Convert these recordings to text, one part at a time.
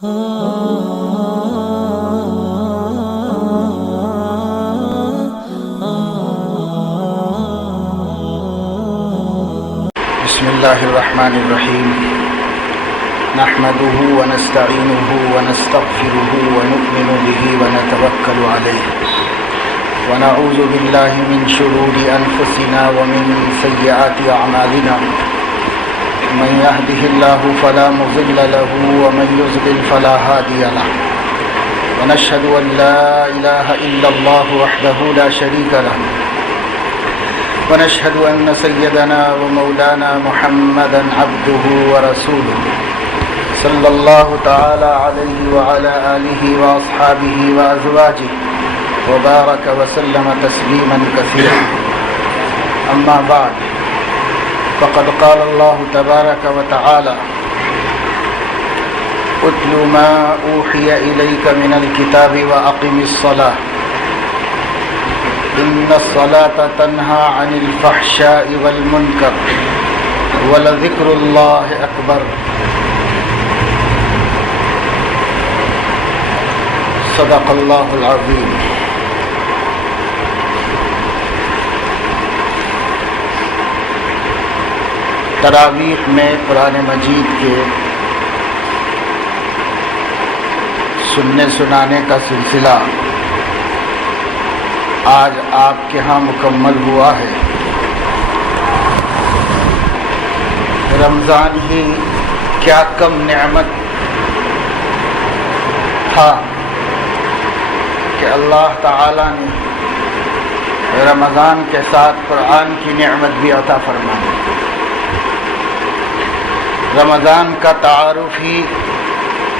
بسم الله الرحمن الرحيم نحمده ونستعينه ونستغفره ونؤمن به ونتوكل عليه ونعوذ بالله من شرور أنفسنا ومن سيئات أعمالنا من يهده الله فلا مضل له ومن يضلل فلا هادي له ونشهد أن لا إله إلا الله وحده لا شريك له ونشهد أن سيدنا ومولانا محمدا عبده ورسوله صلى الله تعالى عليه وعلى آله وأصحابه وأزواجه وبارك وسلم تسليما كثيرا أما بعد فقد قال الله تبارك وتعالى اتل ما أوحي إليك من الكتاب وأقم الصلاة إن الصلاة تنهى عن الفحشاء والمنكر ولذكر الله أكبر صدق الله العظيم. تراویح میں قرآن مجید کے سننے سنانے کا سلسلہ آج آپ کے ہاں مکمل ہوا ہے. رمضان ہی کیا کم نعمت تھا کہ اللہ تعالی نے رمضان کے ساتھ قرآن کی نعمت بھی عطا فرمائی. رمضان کا تعارف ہی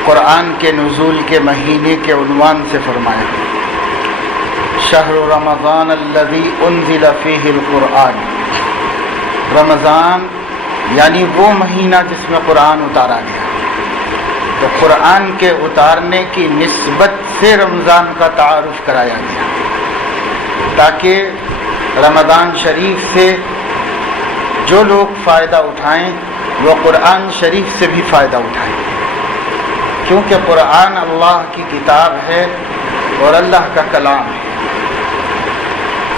قرآن کے نزول کے مہینے کے عنوان سے فرمایا. شہر رمضان الذی انزل فیہ القرآن. رمضان یعنی وہ مہینہ جس میں قرآن اتارا گیا. تو قرآن کے اتارنے کی نسبت سے رمضان کا تعارف کرایا گیا تاکہ رمضان شریف سے جو لوگ فائدہ اٹھائیں وہ قرآن شریف سے بھی فائدہ اٹھائیں، کیونکہ قرآن اللہ کی کتاب ہے اور اللہ کا کلام ہے.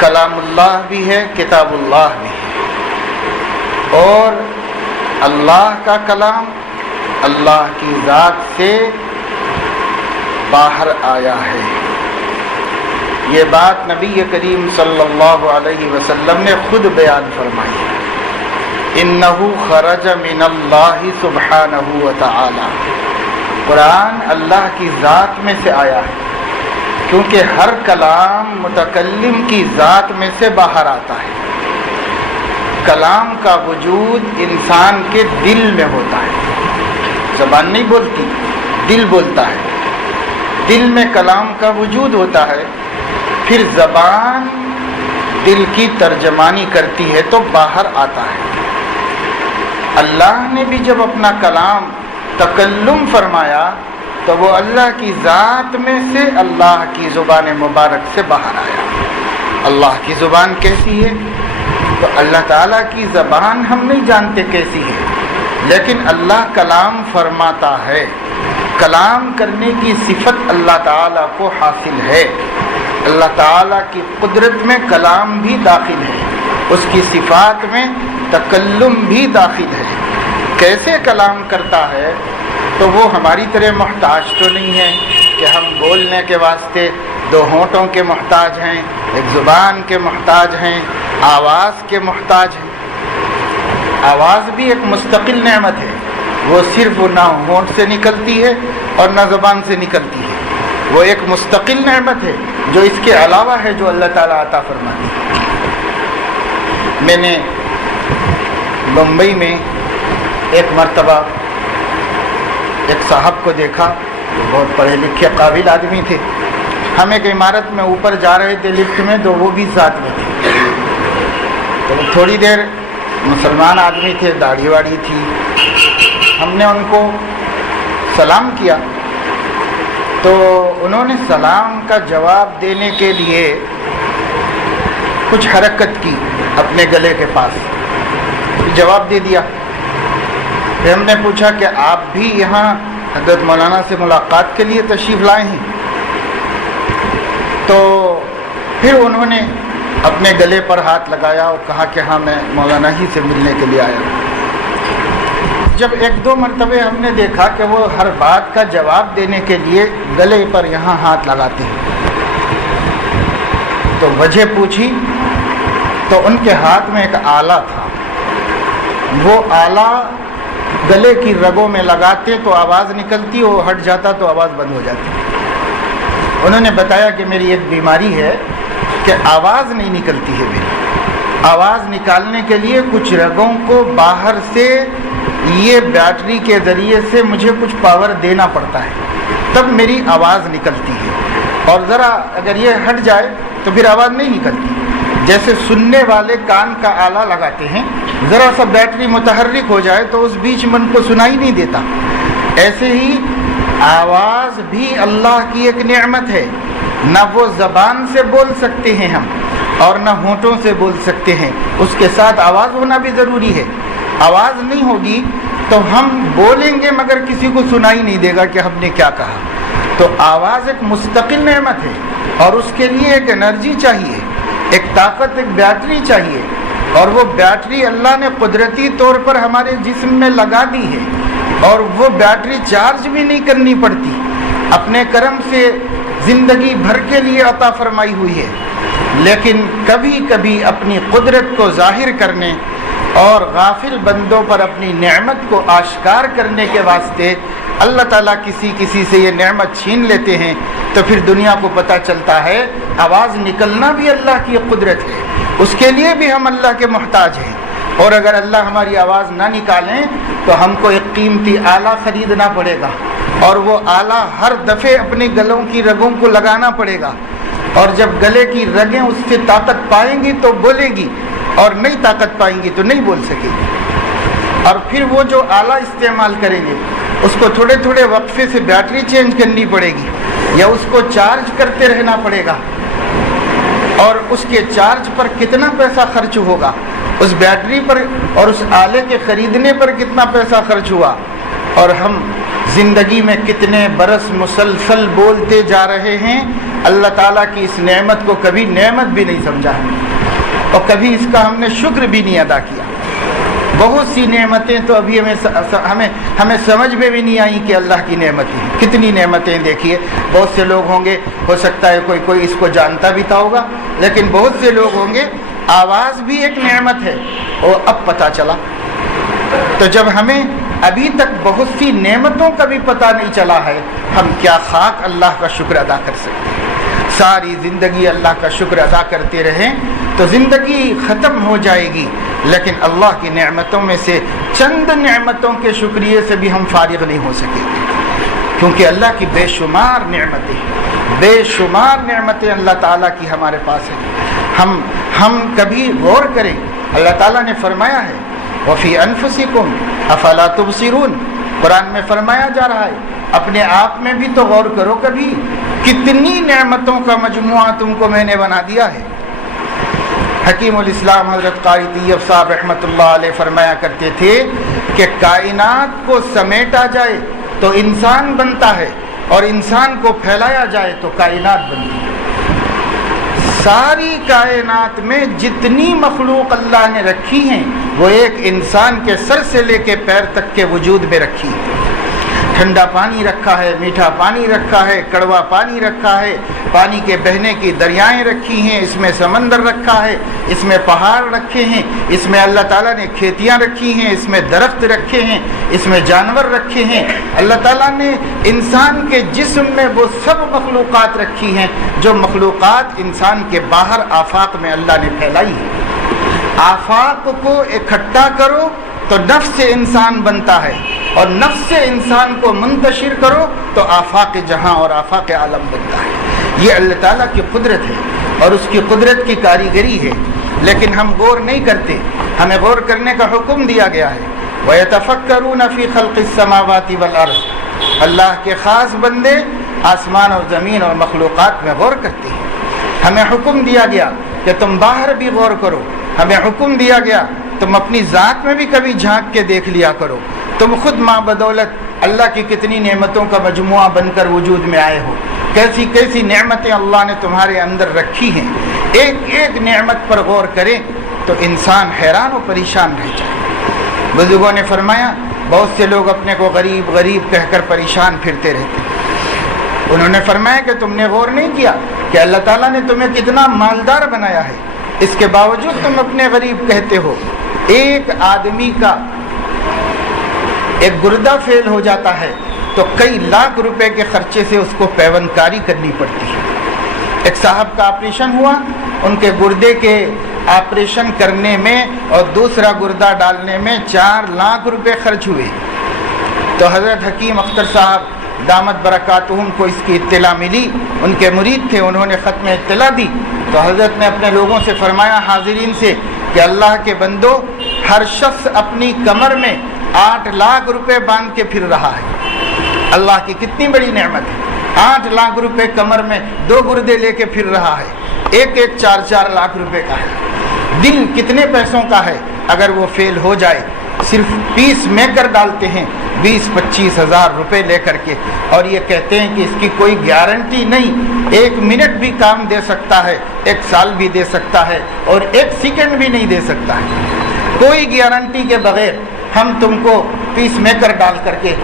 کلام اللہ بھی ہے، کتاب اللہ بھی ہے، اور اللہ کا کلام اللہ کی ذات سے باہر آیا ہے. یہ بات نبی کریم صلی اللہ علیہ وسلم نے خود بیان فرمائی. انہ خرج من اللہ سبحانہ وتعالی. قرآن اللہ کی ذات میں سے آیا ہے، کیونکہ ہر کلام متکلم کی ذات میں سے باہر آتا ہے. کلام کا وجود انسان کے دل میں ہوتا ہے. زبان نہیں بولتی، دل بولتا ہے. دل میں کلام کا وجود ہوتا ہے، پھر زبان دل کی ترجمانی کرتی ہے تو باہر آتا ہے. اللہ نے بھی جب اپنا کلام تکلم فرمایا تو وہ اللہ کی ذات میں سے اللہ کی زبان مبارک سے باہر آیا. اللہ کی زبان کیسی ہے؟ تو اللہ تعالیٰ کی زبان ہم نہیں جانتے کیسی ہے، لیکن اللہ کلام فرماتا ہے. کلام کرنے کی صفت اللہ تعالیٰ کو حاصل ہے. اللہ تعالیٰ کی قدرت میں کلام بھی داخل ہے، اس کی صفات میں تکلم بھی داخل ہے. کیسے کلام کرتا ہے؟ تو وہ ہماری طرح محتاج تو نہیں ہے کہ ہم بولنے کے واسطے دو ہونٹوں کے محتاج ہیں، ایک زبان کے محتاج ہیں، آواز کے محتاج ہیں. آواز بھی ایک مستقل نعمت ہے. وہ صرف نہ ہونٹ سے نکلتی ہے اور نہ زبان سے نکلتی ہے. وہ ایک مستقل نعمت ہے جو اس کے علاوہ ہے جو اللہ تعالیٰ عطا فرماتی ہے. میں نے ممبئی میں ایک مرتبہ ایک صاحب کو دیکھا، بہت پڑھے لکھے قابل آدمی تھے. ہم ایک عمارت میں اوپر جا رہے تھے لفٹ میں، تو وہ بھی ساتھ میں تھے. تو تھوڑی دیر مسلمان آدمی تھے، داڑھی واڑی تھی. ہم نے ان کو سلام کیا تو انہوں نے سلام کا جواب دینے کے لیے کچھ حرکت کی اپنے گلے کے پاس، جواب دے دیا. پھر ہم نے پوچھا کہ آپ بھی یہاں حضرت مولانا سے ملاقات کے لیے تشریف لائے ہیں، تو پھر انہوں نے اپنے گلے پر ہاتھ لگایا اور کہا کہ ہاں میں مولانا ہی سے ملنے کے لیے آیا ہوں۔ جب ایک دو مرتبہ ہم نے دیکھا کہ وہ ہر بات کا جواب دینے کے لیے گلے پر یہاں ہاتھ لگاتے ہیں، تو وجہ پوچھی تو ان کے ہاتھ میں ایک آلہ تھا، وہ آلہ گلے کی رگوں میں لگاتے تو آواز نکلتی، وہ ہٹ جاتا تو آواز بند ہو جاتی۔ انہوں نے بتایا کہ میری ایک بیماری ہے کہ آواز نہیں نکلتی ہے، میری آواز نکالنے کے لیے کچھ رگوں کو باہر سے یہ بیٹری کے ذریعے سے مجھے کچھ پاور دینا پڑتا ہے، تب میری آواز نکلتی ہے، اور ذرا اگر یہ ہٹ جائے تو پھر آواز نہیں نکلتی۔ جیسے سننے والے کان کا آلہ لگاتے ہیں، ذرا سا بیٹری متحرک ہو جائے تو اس بیچ من کو سنائی نہیں دیتا، ایسے ہی آواز بھی اللہ کی ایک نعمت ہے، نہ وہ زبان سے بول سکتے ہیں ہم اور نہ ہونٹوں سے بول سکتے ہیں، اس کے ساتھ آواز ہونا بھی ضروری ہے۔ آواز نہیں ہوگی تو ہم بولیں گے مگر کسی کو سنائی نہیں دے گا کہ ہم نے کیا کہا۔ تو آواز ایک مستقل نعمت ہے، اور اس کے لیے ایک انرجی چاہیے، ایک طاقت، ایک بیٹری چاہیے، اور وہ بیٹری اللہ نے قدرتی طور پر ہمارے جسم میں لگا دی ہے، اور وہ بیٹری چارج بھی نہیں کرنی پڑتی، اپنے کرم سے زندگی بھر کے لیے عطا فرمائی ہوئی ہے۔ لیکن کبھی کبھی اپنی قدرت کو ظاہر کرنے اور غافل بندوں پر اپنی نعمت کو آشکار کرنے کے واسطے اللہ تعالیٰ کسی سے یہ نعمت چھین لیتے ہیں، تو پھر دنیا کو پتہ چلتا ہے آواز نکلنا بھی اللہ کی قدرت ہے، اس کے لیے بھی ہم اللہ کے محتاج ہیں، اور اگر اللہ ہماری آواز نہ نکالیں تو ہم کو ایک قیمتی آلہ خریدنا پڑے گا، اور وہ آلہ ہر دفعے اپنے گلوں کی رگوں کو لگانا پڑے گا، اور جب گلے کی رگیں اس سے طاقت پائیں گی تو بولے گی، اور نہیں طاقت پائیں گی تو نہیں بول سکے گی۔ اور پھر وہ جو آلہ استعمال کریں گے اس کو تھوڑے تھوڑے وقفے سے بیٹری چینج کرنی پڑے گی، یا اس کو چارج کرتے رہنا پڑے گا، اور اس کے چارج پر کتنا پیسہ خرچ ہوگا، اس بیٹری پر اور اس آلے کے خریدنے پر کتنا پیسہ خرچ ہوا، اور ہم زندگی میں کتنے برس مسلسل بولتے جا رہے ہیں، اللہ تعالیٰ کی اس نعمت کو کبھی نعمت بھی نہیں سمجھا ہے، اور کبھی اس کا ہم نے شکر بھی نہیں ادا کیا۔ بہت سی نعمتیں تو ابھی ہمیں سمجھ میں بھی نہیں آئی کہ اللہ کی نعمتیں ہیں، کتنی نعمتیں دیکھیے۔ بہت سے لوگ ہوں گے، ہو سکتا ہے کوئی اس کو جانتا بھی تھا ہوگا، لیکن بہت سے لوگ ہوں گے آواز بھی ایک نعمت ہے، اور اب پتہ چلا۔ تو جب ہمیں ابھی تک بہت سی نعمتوں کا بھی پتہ نہیں چلا ہے، ہم کیا خاک اللہ کا شکر ادا کر سکتے ہیں۔ ساری زندگی اللہ کا شکر ادا کرتے رہیں تو زندگی ختم ہو جائے گی، لیکن اللہ کی نعمتوں میں سے چند نعمتوں کے شکریہ سے بھی ہم فارغ نہیں ہو سکیں گے، کیونکہ اللہ کی بے شمار نعمتیں اللہ تعالیٰ کی ہمارے پاس ہیں۔ ہم کبھی غور کریں، اللہ تعالیٰ نے فرمایا ہے وَفِي أَنفُسِكُمْ أَفَلَا تُبْصِرُونَ، قرآن میں فرمایا جا رہا ہے اپنے آپ میں بھی تو غور کرو، کبھی کتنی نعمتوں کا مجموعہ تم کو میں نے بنا دیا ہے۔ حکیم الاسلام حضرت قاری طیب صاحب رحمۃ اللہ علیہ فرمایا کرتے تھے کہ کائنات کو سمیٹا جائے تو انسان بنتا ہے، اور انسان کو پھیلایا جائے تو کائنات بنتی ہے۔ ساری کائنات میں جتنی مخلوق اللہ نے رکھی ہیں وہ ایک انسان کے سر سے لے کے پیر تک کے وجود میں رکھی ہے۔ ٹھنڈا پانی رکھا ہے، میٹھا پانی رکھا ہے، کڑوا پانی رکھا ہے، پانی کے بہنے کی دریائیں رکھی ہیں، اس میں سمندر رکھا ہے، اس میں پہاڑ رکھے ہیں، اس میں اللہ تعالیٰ نے کھیتیاں رکھی ہیں، اس میں درخت رکھے ہیں، اس میں جانور رکھے ہیں۔ اللہ تعالیٰ نے انسان کے جسم میں وہ سب مخلوقات رکھی ہیں جو مخلوقات انسان کے باہر آفاق میں اللہ نے پھیلائی ہے۔ آفاق کو اکٹھا کرو تو نفس انسان بنتا ہے، اور نفس سے انسان کو منتشر کرو تو آفاق جہاں اور آفاق عالم بنتا ہے۔ یہ اللہ تعالیٰ کی قدرت ہے اور اس کی قدرت کی کاریگری ہے، لیکن ہم غور نہیں کرتے۔ ہمیں غور کرنے کا حکم دیا گیا ہے وَيَتَفَكَّرُونَ فِي خَلْقِ السَّمَاوَاتِ وَالْأَرْضِ، اللہ کے خاص بندے آسمان اور زمین اور مخلوقات میں غور کرتے ہیں۔ ہمیں حکم دیا گیا کہ تم باہر بھی غور کرو، ہمیں حکم دیا گیا تم اپنی ذات میں بھی کبھی جھانک کے دیکھ لیا کرو۔ تم خود ماں بدولت اللہ کی کتنی نعمتوں کا مجموعہ بن کر وجود میں آئے ہو، کیسی کیسی نعمتیں اللہ نے تمہارے اندر رکھی ہیں، ایک ایک نعمت پر غور کریں تو انسان حیران و پریشان رہ جائے۔ بزرگوں نے فرمایا بہت سے لوگ اپنے کو غریب غریب کہہ کر پریشان پھرتے رہتے ہیں۔ انہوں نے فرمایا کہ تم نے غور نہیں کیا کہ اللہ تعالیٰ نے تمہیں کتنا مالدار بنایا ہے، اس کے باوجود تم اپنے غریب کہتے ہو۔ ایک آدمی کا ایک گردہ فیل ہو جاتا ہے تو کئی لاکھ روپے کے خرچے سے اس کو پیوند کاری کرنی پڑتی ہے۔ ایک صاحب کا آپریشن ہوا، ان کے گردے کے آپریشن کرنے میں اور دوسرا گردہ ڈالنے میں 4 لاکھ روپے خرچ ہوئے۔ تو حضرت حکیم اختر صاحب دامت برکاتہم کو اس کی اطلاع ملی، ان کے مرید تھے، انہوں نے ختم اطلاع دی تو حضرت نے اپنے لوگوں سے فرمایا، حاضرین سے، کہ اللہ کے بندو، ہر شخص اپنی کمر میں 8 لاکھ روپے باندھ کے پھر رہا ہے۔ اللہ کی کتنی بڑی نعمت ہے، 8 لاکھ روپے کمر میں 2 گردے لے کے پھر رہا ہے، ایک 4 لاکھ روپے کا ہے۔ دل کتنے پیسوں کا ہے، اگر وہ فیل ہو جائے صرف پیس میکر ڈالتے ہیں 20-25 ہزار روپے لے کر کے، اور یہ کہتے ہیں کہ اس کی کوئی گارنٹی نہیں، 1 منٹ بھی کام دے سکتا ہے، 1 سال بھی دے سکتا ہے، اور 1 سیکنڈ بھی نہیں دے سکتا ہے۔ کوئی گارنٹی کے بغیر ہم تم کو پیس میکر ڈال کر کے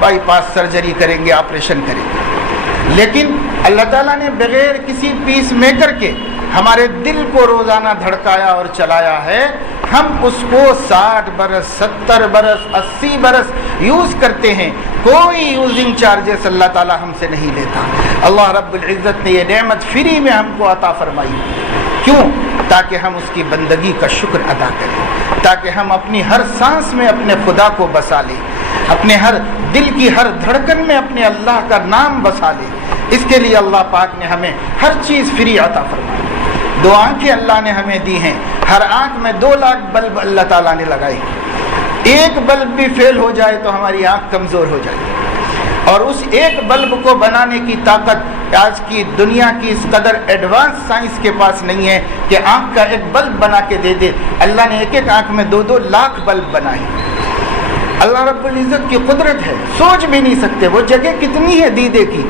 بائی پاس سرجری کریں گے، آپریشن کریں گے۔ لیکن اللہ تعالیٰ نے بغیر کسی پیس میکر کے ہمارے دل کو روزانہ دھڑکایا اور چلایا ہے، ہم اس کو 60 برس 70 برس 80 برس یوز کرتے ہیں، کوئی یوزنگ چارجز اللہ تعالیٰ ہم سے نہیں لیتا۔ اللہ رب العزت نے یہ نعمت فری میں ہم کو عطا فرمائی، کیوں؟ تاکہ ہم اس کی بندگی کا شکر ادا کریں، تاکہ ہم اپنی ہر سانس میں اپنے خدا کو بسا لیں، اپنے ہر دل کی ہر دھڑکن میں اپنے اللہ کا نام بسا لیں۔ اس کے لیے اللہ پاک نے ہمیں ہر چیز فری عطا فرمائی۔ 2 آنکھیں اللہ نے ہمیں دی ہیں، ہر آنکھ میں 2 لاکھ بلب اللہ تعالیٰ نے لگائی، ایک بلب بھی فیل ہو جائے تو ہماری آنکھ کمزور ہو جائے، اور اس ایک بلب کو بنانے کی طاقت آج کی دنیا کی اس قدر ایڈوانس سائنس کے پاس نہیں ہے کہ آنکھ کا ایک بلب بنا کے دے دے۔ اللہ نے ایک آنکھ میں 2 لاکھ بلب بنائے۔ اللہ رب العزت کی قدرت ہے، سوچ بھی نہیں سکتے وہ جگہ کتنی ہے دیدے کی،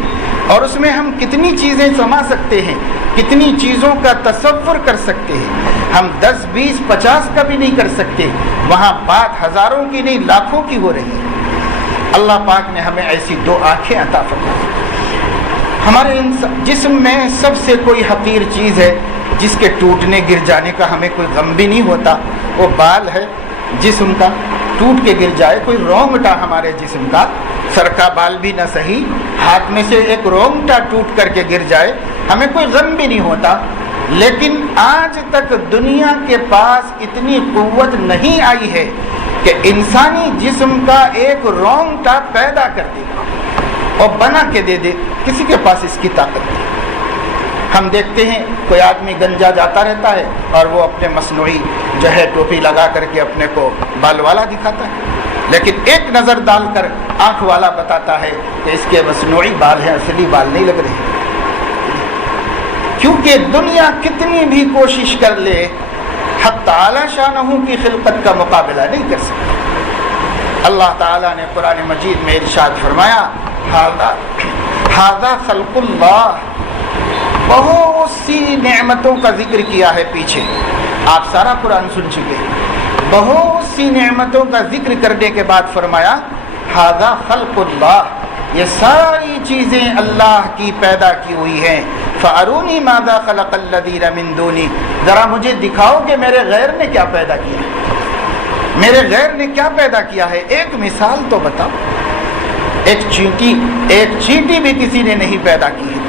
اور اس میں ہم کتنی چیزیں سما سکتے ہیں، کتنی چیزوں کا تصور کر سکتے ہیں۔ ہم 10 20 50 کا بھی نہیں کر سکتے، وہاں بات ہزاروں کی نہیں لاکھوں کی ہو رہی ہے۔ اللہ پاک نے ہمیں ایسی 2 آنکھیں عطا فرمائی۔ ہمارے جسم میں سب سے کوئی حقیر چیز ہے جس کے ٹوٹنے گر جانے کا ہمیں کوئی غم بھی نہیں ہوتا، وہ بال ہے جسم کا، ٹوٹ کے گر جائے کوئی رونگٹا ہمارے جسم کا، سر کا بال بھی نہ صحیح، ہاتھ میں سے ایک رونگٹا ٹوٹ کر کے گر جائے، ہمیں کوئی غم بھی نہیں ہوتا۔ لیکن آج تک دنیا کے پاس اتنی قوت نہیں آئی ہے کہ انسانی جسم کا ایک رونگٹا پیدا کر دے اور بنا کے دے دے، کسی کے پاس اس کی طاقت نہیں۔ ہم دیکھتے ہیں کوئی آدمی گنجا جاتا رہتا ہے اور وہ اپنے مصنوعی جو ہے ٹوپی لگا کر کے اپنے کو بال والا دکھاتا ہے، لیکن ایک نظر ڈال کر آنکھ والا بتاتا ہے کہ اس کے مصنوعی بال ہیں، اصلی بال نہیں لگ رہے، کیونکہ دنیا کتنی بھی کوشش کر لے حق تعالی شانہ کی خلقت کا مقابلہ نہیں کر سکتی۔ اللہ تعالیٰ نے قرآن مجید میں ارشاد فرمایا، ھذا خلق اللہ، بہت سی نعمتوں کا ذکر کیا ہے پیچھے، آپ سارا قرآن سن چکے، بہت سی نعمتوں کا ذکر کرنے کے بعد فرمایا ھذا خلق اللہ، یہ ساری چیزیں اللہ کی پیدا کی ہوئی ہیں، فارونی ماذا خلق الذین من دونی، ذرا مجھے دکھاؤ کہ میرے غیر نے کیا پیدا کیا ہے، میرے غیر نے کیا پیدا کیا ہے، ایک مثال تو بتاؤ۔ ایک چینٹی بھی کسی نے نہیں پیدا کی ہے،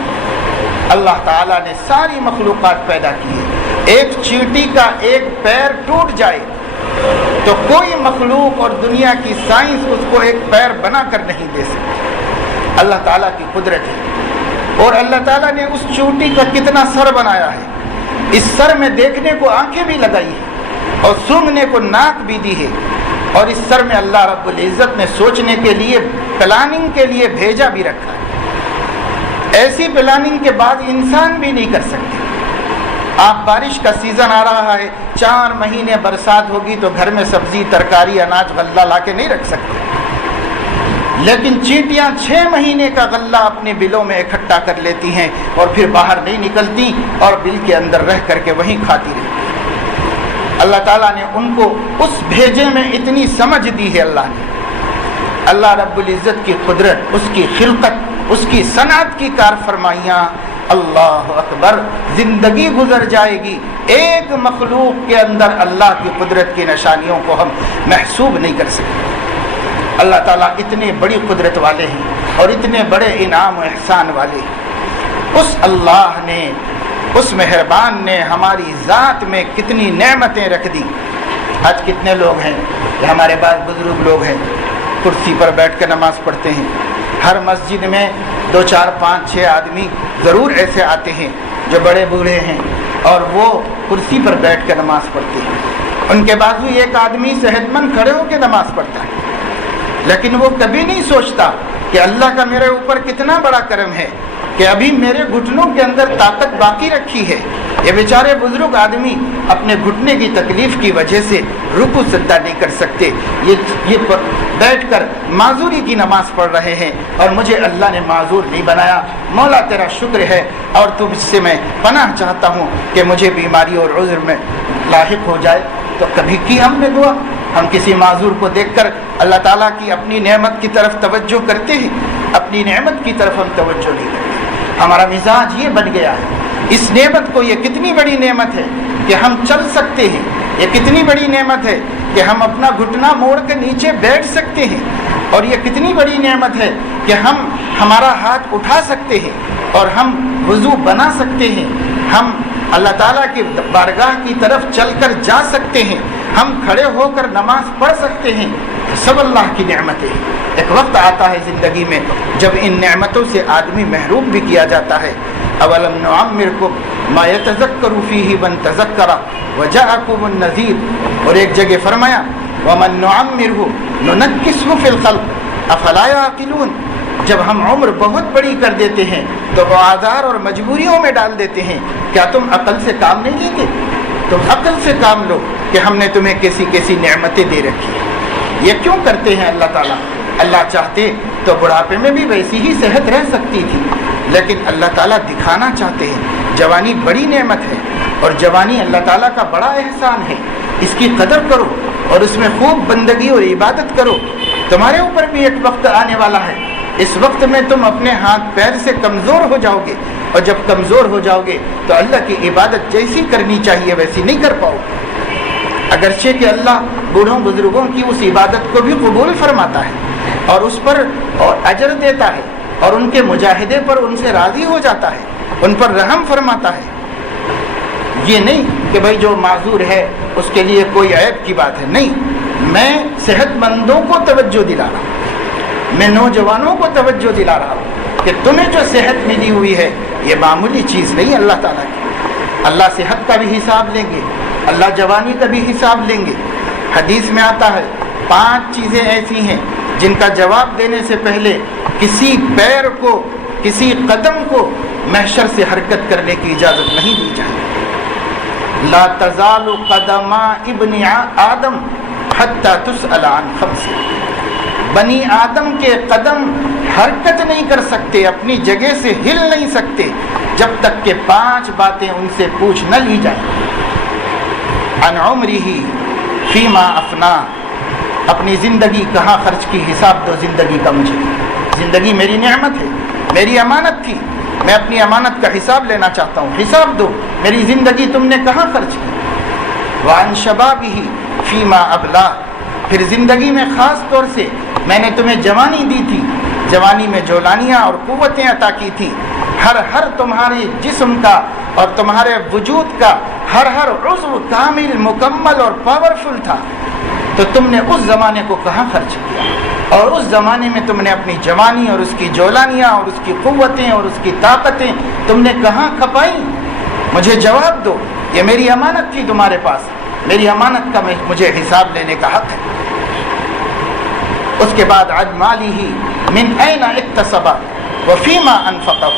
اللہ تعالیٰ نے ساری مخلوقات پیدا کی ہے۔ ایک چینٹی کا ایک پیر ٹوٹ جائے تو کوئی مخلوق اور دنیا کی سائنس اس کو ایک پیر بنا کر نہیں دے سکتی، اللہ تعالیٰ کی قدرت ہے۔ اور اللہ تعالیٰ نے اس چونٹی کا کتنا سر بنایا ہے، اس سر میں دیکھنے کو آنکھیں بھی لگائی ہے اور سونگھنے کو ناک بھی دی ہے، اور اس سر میں اللہ رب العزت نے سوچنے کے لیے، پلاننگ کے لیے بھیجا بھی رکھا ہے۔ ایسی پلاننگ کے بعد انسان بھی نہیں کر سکتے۔ آپ بارش کا سیزن آ رہا ہے، 4 مہینے برسات ہوگی تو گھر میں سبزی ترکاری اناج غلہ لا کے نہیں رکھ سکتے، لیکن چینٹیاں 6 مہینے کا غلہ اپنے بلوں میں اکٹھا کر لیتی ہیں اور پھر باہر نہیں نکلتی اور بل کے اندر رہ کر کے وہیں کھاتی رہتی. اللہ تعالیٰ نے ان کو اس بھیجے میں اتنی سمجھ دی ہے. اللہ رب العزت کی قدرت، اس کی خلقت، اس کی صنعت کی کار فرمائیاں، اللہ اکبر. زندگی گزر جائے گی، ایک مخلوق کے اندر اللہ کی قدرت کی نشانیوں کو ہم محسوب نہیں کر سکتے. اللہ تعالیٰ اتنے بڑی قدرت والے ہیں اور اتنے بڑے انعام و احسان والے ہیں. اس اللہ نے، اس مہربان نے ہماری ذات میں کتنی نعمتیں رکھ دی. آج کتنے لوگ ہیں کہ ہمارے پاس بزرگ لوگ ہیں، کرسی پر بیٹھ کر نماز پڑھتے ہیں. ہر مسجد میں 2 4 5 6 آدمی ضرور ایسے آتے ہیں جو بڑے بوڑھے ہیں اور وہ کرسی پر بیٹھ کر نماز پڑھتے ہیں. ان کے بازو ایک آدمی صحت مند کھڑے ہو کے نماز پڑھتا ہے، لیکن وہ کبھی نہیں سوچتا کہ اللہ کا میرے اوپر کتنا بڑا کرم ہے کہ ابھی میرے گھٹنوں کے اندر طاقت باقی رکھی ہے. یہ بیچارے بزرگ آدمی اپنے گھٹنے کی تکلیف کی وجہ سے رکوع سجدہ نہیں کر سکتے، یہ بیٹھ کر معذوری کی نماز پڑھ رہے ہیں اور مجھے اللہ نے معذور نہیں بنایا. مولا تیرا شکر ہے اور تجھ سے میں پناہ چاہتا ہوں کہ مجھے بیماری اور عذر میں لاحق ہو جائے. تو کبھی کی ہم نے دعا؟ ہم کسی معذور کو دیکھ کر اللہ تعالیٰ کی اپنی نعمت کی طرف توجہ کرتے ہیں؟ اپنی نعمت کی طرف ہم توجہ نہیں کرتے. ہمارا مزاج یہ بن گیا ہے. اس نعمت کو، یہ کتنی بڑی نعمت ہے کہ ہم چل سکتے ہیں، یہ کتنی بڑی نعمت ہے کہ ہم اپنا گھٹنا موڑ کے نیچے بیٹھ سکتے ہیں، اور یہ کتنی بڑی نعمت ہے کہ ہم ہمارا ہاتھ اٹھا سکتے ہیں اور ہم وضو بنا سکتے ہیں، ہم اللہ تعالیٰ کی بارگاہ کی طرف چل کر جا سکتے ہیں، ہم کھڑے ہو کر نماز پڑھ سکتے ہیں. سب اللہ کی نعمتیں. ایک وقت آتا ہے زندگی میں جب ان نعمتوں سے آدمی محروم بھی کیا جاتا ہے. اولم نعمرکم ما یتذکر فیہ من تذکر وجاءکم النذیر. اور ایک جگہ فرمایا ومن نعمرہ ننکسہ فی الخلق افلا یعقلون. جب ہم عمر بہت بڑی کر دیتے ہیں تو وہ آزار اور مجبوریوں میں ڈال دیتے ہیں. کیا تم عقل سے کام نہیں لیتے؟ تم عقل سے کام لو کہ ہم نے تمہیں کیسی کیسی نعمتیں دے رکھی ہیں. یہ کیوں کرتے ہیں اللہ تعالیٰ؟ اللہ چاہتے تو بڑھاپے میں بھی ویسی ہی صحت رہ سکتی تھی، لیکن اللہ تعالیٰ دکھانا چاہتے ہیں جوانی بڑی نعمت ہے اور جوانی اللہ تعالیٰ کا بڑا احسان ہے. اس کی قدر کرو اور اس میں خوب بندگی اور عبادت کرو. تمہارے اوپر بھی ایک وقت آنے والا ہے، اس وقت میں تم اپنے ہاتھ پیر سے کمزور ہو جاؤ گے، اور جب کمزور ہو جاؤ گے تو اللہ کی عبادت جیسی کرنی چاہیے ویسی نہیں کر پاؤ. اگرچہ کہ اللہ بوڑھوں بزرگوں کی اس عبادت کو بھی قبول فرماتا ہے اور اس پر اور اجر دیتا ہے اور ان کے مجاہدے پر ان سے راضی ہو جاتا ہے، ان پر رحم فرماتا ہے. یہ نہیں کہ بھائی جو معذور ہے اس کے لیے کوئی عیب کی بات ہے، نہیں. میں صحت مندوں کو توجہ دلا رہا ہوں، میں نوجوانوں کو توجہ دلا رہا ہوں کہ تمہیں جو صحت ملی ہوئی ہے یہ معمولی چیز نہیں اللہ تعالیٰ کی. اللہ صحت کا بھی حساب لیں گے، اللہ جوانی کا بھی حساب لیں گے. حدیث میں آتا ہے 5 چیزیں ایسی ہیں جن کا جواب دینے سے پہلے کسی پیر کو، کسی قدم کو محشر سے حرکت کرنے کی اجازت نہیں دی جائے. لا تزال قدم ابن آدم حتی تسأل عن 5. بنی آدم کے قدم حرکت نہیں کر سکتے، اپنی جگہ سے ہل نہیں سکتے جب تک کہ 5 باتیں ان سے پوچھ نہ لی جائیں. عن عمرہ فیما افنا. اپنی زندگی کہاں خرچ کی، حساب دو زندگی کا مجھے. زندگی میری نعمت ہے، میری امانت تھی، میں اپنی امانت کا حساب لینا چاہتا ہوں. حساب دو میری زندگی تم نے کہاں خرچ کی. وعن شبابہ فیما ابلا. پھر زندگی میں خاص طور سے میں نے تمہیں جوانی دی تھی، جوانی میں جولانیاں اور قوتیں عطا کی تھی. ہر تمہارے جسم کا اور تمہارے وجود کا ہر عضو کامل، مکمل اور پاورفل تھا. تو تم نے اس زمانے کو کہاں خرچ کیا، اور اس زمانے میں تم نے اپنی جوانی اور اس کی جولانیاں اور اس کی قوتیں اور اس کی طاقتیں تم نے کہاں کھپائیں؟ مجھے جواب دو. یہ میری امانت تھی تمہارے پاس، میری امانت کا مجھے حساب لینے کا حق ہے. اس کے بعد عن مالہ من این اکتسب وفیما انفقہ.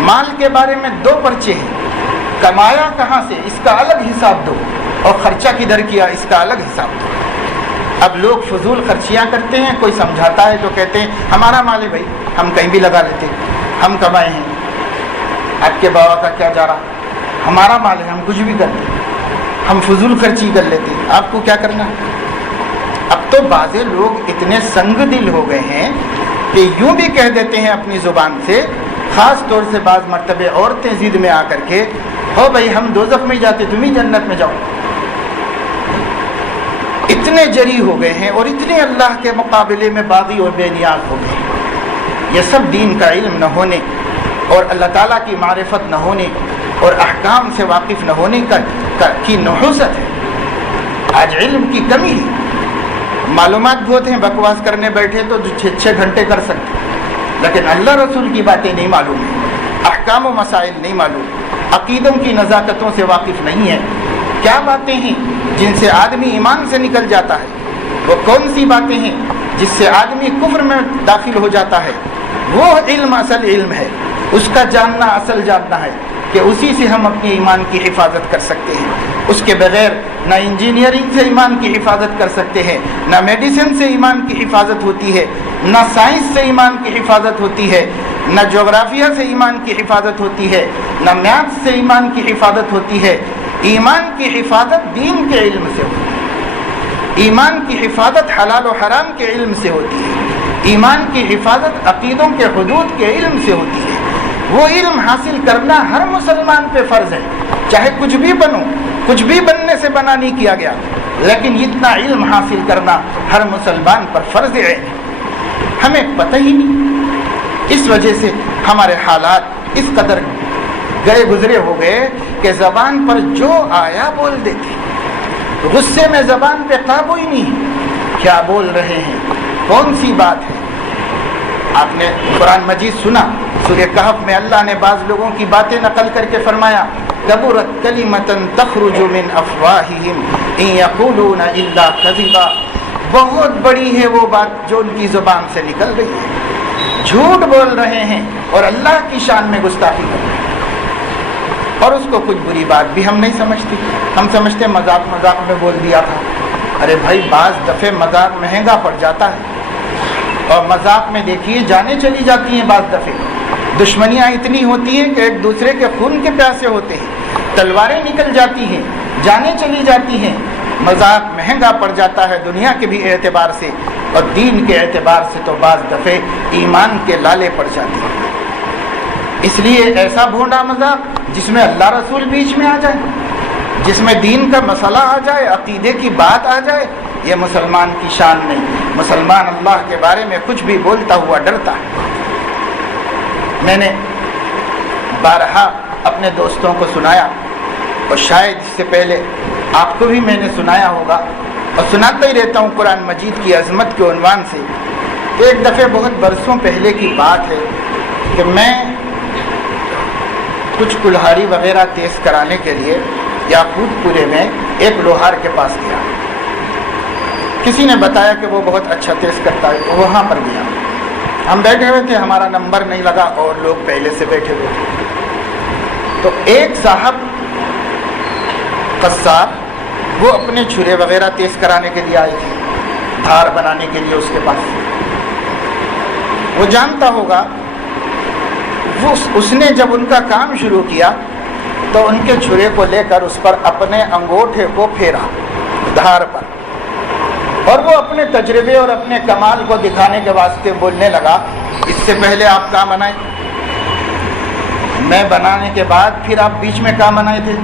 مال کے بارے میں 2 پرچے ہیں. کمایا کہاں سے، اس کا الگ حساب دو، اور خرچہ کدھر کیا، اس کا الگ حساب دو. اب لوگ فضول خرچیاں کرتے ہیں، کوئی سمجھاتا ہے تو کہتے ہیں ہمارا مال ہے بھائی، ہم کہیں بھی لگا لیتے، ہم کمائے ہیں، آپ کے بابا کا کیا جا رہا، ہمارا مال ہے، ہم کچھ بھی کرتے، ہم فضول خرچی کر لیتے، آپ کو کیا کرنا۔ اب تو بعض لوگ اتنے سنگ دل ہو گئے ہیں کہ یوں بھی کہہ دیتے ہیں اپنی زبان سے، خاص طور سے بعض مرتبہ عورتیں ضد میں آ کر کے، ہو بھائی ہم دوزخ میں جاتے، تم ہی جنت میں جاؤ۔ اتنے جری ہو گئے ہیں اور اتنے اللہ کے مقابلے میں باغی اور بے نیاز ہو گئے ہیں۔ یہ سب دین کا علم نہ ہونے اور اللہ تعالیٰ کی معرفت نہ ہونے اور احکام سے واقف نہ ہونے کی نحوست ہے۔ آج علم کی کمی ہے، معلومات بہت ہیں، بکواس کرنے بیٹھے تو 6 گھنٹے کر سکتے، لیکن اللہ رسول کی باتیں نہیں معلوم ہیں، احکام و مسائل نہیں معلوم، عقیدوں کی نزاکتوں سے واقف نہیں ہے۔ کیا باتیں ہیں جن سے آدمی ایمان سے نکل جاتا ہے، وہ کون سی باتیں ہیں جس سے آدمی کفر میں داخل ہو جاتا ہے، وہ علم اصل علم ہے، اس کا جاننا اصل جاننا ہے کہ اسی سے ہم اپنے ایمان کی حفاظت کر سکتے ہیں۔ اس کے بغیر نہ انجینئرنگ سے ایمان کی حفاظت کر سکتے ہیں، نہ میڈیسن سے ایمان کی حفاظت ہوتی ہے، نہ سائنس سے ایمان کی حفاظت ہوتی ہے، نہ جغرافیہ سے ایمان کی حفاظت ہوتی ہے، نہ میتھس سے ایمان کی حفاظت ہوتی ہے۔ ایمان کی حفاظت دین کے علم سے ہوتی ہے، ایمان کی حفاظت حلال و حرام کے علم سے ہوتی ہے، ایمان کی حفاظت عقیدوں کے حدود کے علم سے ہوتی ہے۔ وہ علم حاصل کرنا ہر مسلمان پہ فرض ہے، چاہے کچھ بھی بنو، کچھ بھی بننے سے منع نہیں کیا گیا، لیکن اتنا علم حاصل کرنا ہر مسلمان پر فرض ہے۔ ہمیں پتہ ہی نہیں، اس وجہ سے ہمارے حالات اس قدر گئے گزرے ہو گئے کہ زبان پر جو آیا بول دیتے، غصے میں زبان پہ قابو ہی نہیں، کیا بول رہے ہیں، کون سی بات ہے۔ آپ نے قرآن مجید سنا، سورہ کہف میں اللہ نے بعض لوگوں کی باتیں نقل کر کے فرمایا، کبرت کلمۃ تخرج من افواہہم ان یقولون الا کذبا، بہت بڑی ہے وہ بات جو ان کی زبان سے نکل رہی ہے، جھوٹ بول رہے ہیں اور اللہ کی شان میں گستاخی کر رہے ہیں۔ اور اس کو کچھ بری بات بھی ہم نہیں سمجھتے، ہم سمجھتے مذاق مذاق میں بول دیا تھا۔ ارے بھائی بعض دفعے مذاق مہنگا پڑ جاتا ہے، اور مذاق میں دیکھیے جانیں چلی جاتی ہیں، بعض دفعے دشمنیاں اتنی ہوتی ہیں کہ ایک دوسرے کے خون کے پیاسے ہوتے ہیں، تلواریں نکل جاتی ہیں، جانیں چلی جاتی ہیں، مذاق مہنگا پڑ جاتا ہے دنیا کے بھی اعتبار سے اور دین کے اعتبار سے تو بعض دفعے ایمان کے لالے پڑ جاتے ہیں۔ اس لیے ایسا بھونڈا مذاق جس میں اللہ رسول بیچ میں آ جائے، جس میں دین کا مسئلہ آ جائے، عقیدے کی بات آ جائے، یہ مسلمان کی شان نہیں۔ مسلمان اللہ کے بارے میں کچھ بھی بولتا ہوا ڈرتا ہے۔ میں نے بارہا اپنے دوستوں کو سنایا، اور شاید اس سے پہلے آپ کو بھی میں نے سنایا ہوگا، اور سناتا ہی رہتا ہوں قرآن مجید کی عظمت کے عنوان سے۔ ایک دفعہ بہت برسوں پہلے کی بات ہے کہ میں کچھ کلہاڑی وغیرہ تیز کرانے کے لیے یاقوت پورے میں ایک لوہار کے پاس گیا۔ کسی نے بتایا کہ وہ بہت اچھا تیز کرتا ہے، تو وہاں پر گیا۔ ہم بیٹھے ہوئے تھے، ہمارا نمبر نہیں لگا اور لوگ پہلے سے بیٹھے ہوئے تھے۔ تو ایک صاحب قصاب، وہ اپنے چھرے وغیرہ تیز کرانے کے لیے آئے تھے، دھار بنانے کے لیے اس کے پاس۔ وہ جانتا ہوگا، اس نے جب ان کا کام شروع کیا تو ان کے چھرے کو لے کر اس پر اپنے انگوٹھے کو پھیرا دھار پر، اور وہ اپنے تجربے اور اپنے کمال کو دکھانے کے واسطے بولنے لگا، اس سے پہلے آپ کہاں بنائے، میں بنانے کے بعد پھر آپ بیچ میں کہاں بنائے تھے؟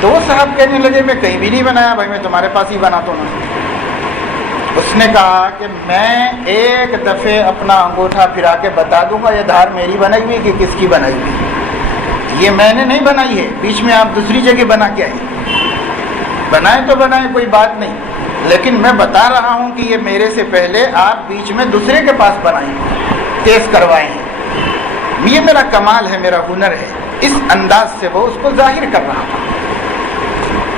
تو وہ صاحب کہنے لگے میں کہیں بھی نہیں بنایا بھائی، میں تمہارے پاس ہی بناتا ہوں۔ اس نے کہا کہ میں ایک دفعے اپنا انگوٹھا پھرا کے بتا دوں گا یہ دھار میری بنائی ہوئی کہ کس کی بنائی ہوئی، یہ میں نے نہیں بنائی ہے، بیچ میں آپ دوسری جگہ بنا کے آئے، بنائے تو بنائے کوئی بات نہیں، لیکن میں بتا رہا ہوں کہ یہ میرے سے پہلے آپ بیچ میں دوسرے کے پاس بنائے ہیں، تیز کروائے ہیں، یہ میرا کمال ہے، میرا ہنر ہے۔ اس انداز سے وہ اس کو ظاہر کر رہا تھا۔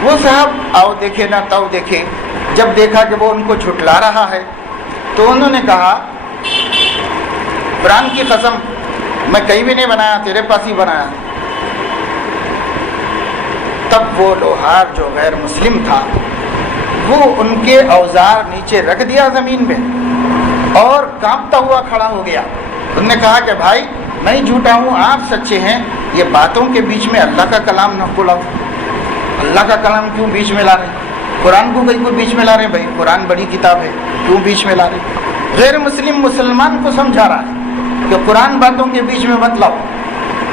وہ صاحب آؤ دیکھے نہ تاؤ دیکھے، جب دیکھا کہ وہ ان کو جھٹلا رہا ہے تو انہوں نے کہا قرآن کی قسم میں کہیں بھی نہیں بنایا، تیرے پاس ہی بنایا۔ تب وہ لوہار جو غیر مسلم تھا وہ ان کے اوزار نیچے رکھ دیا زمین میں اور کانپتا ہوا کھڑا ہو گیا. انہوں نے کہا کہ بھائی میں جھوٹا ہوں, آپ سچے ہیں, یہ باتوں کے بیچ میں اللہ کا کلام نہ بلاؤ. اللہ کا کلام کیوں بیچ میں لا رہے ہیں؟ قرآن کو کہیں بیچ میں لا رہے ہیں؟ بھائی قرآن بڑی کتاب ہے, کیوں بیچ میں لا رہے ہیں؟ غیر مسلم مسلمان کو سمجھا رہا ہے کہ قرآن باتوں کے بیچ میں مت لاؤ.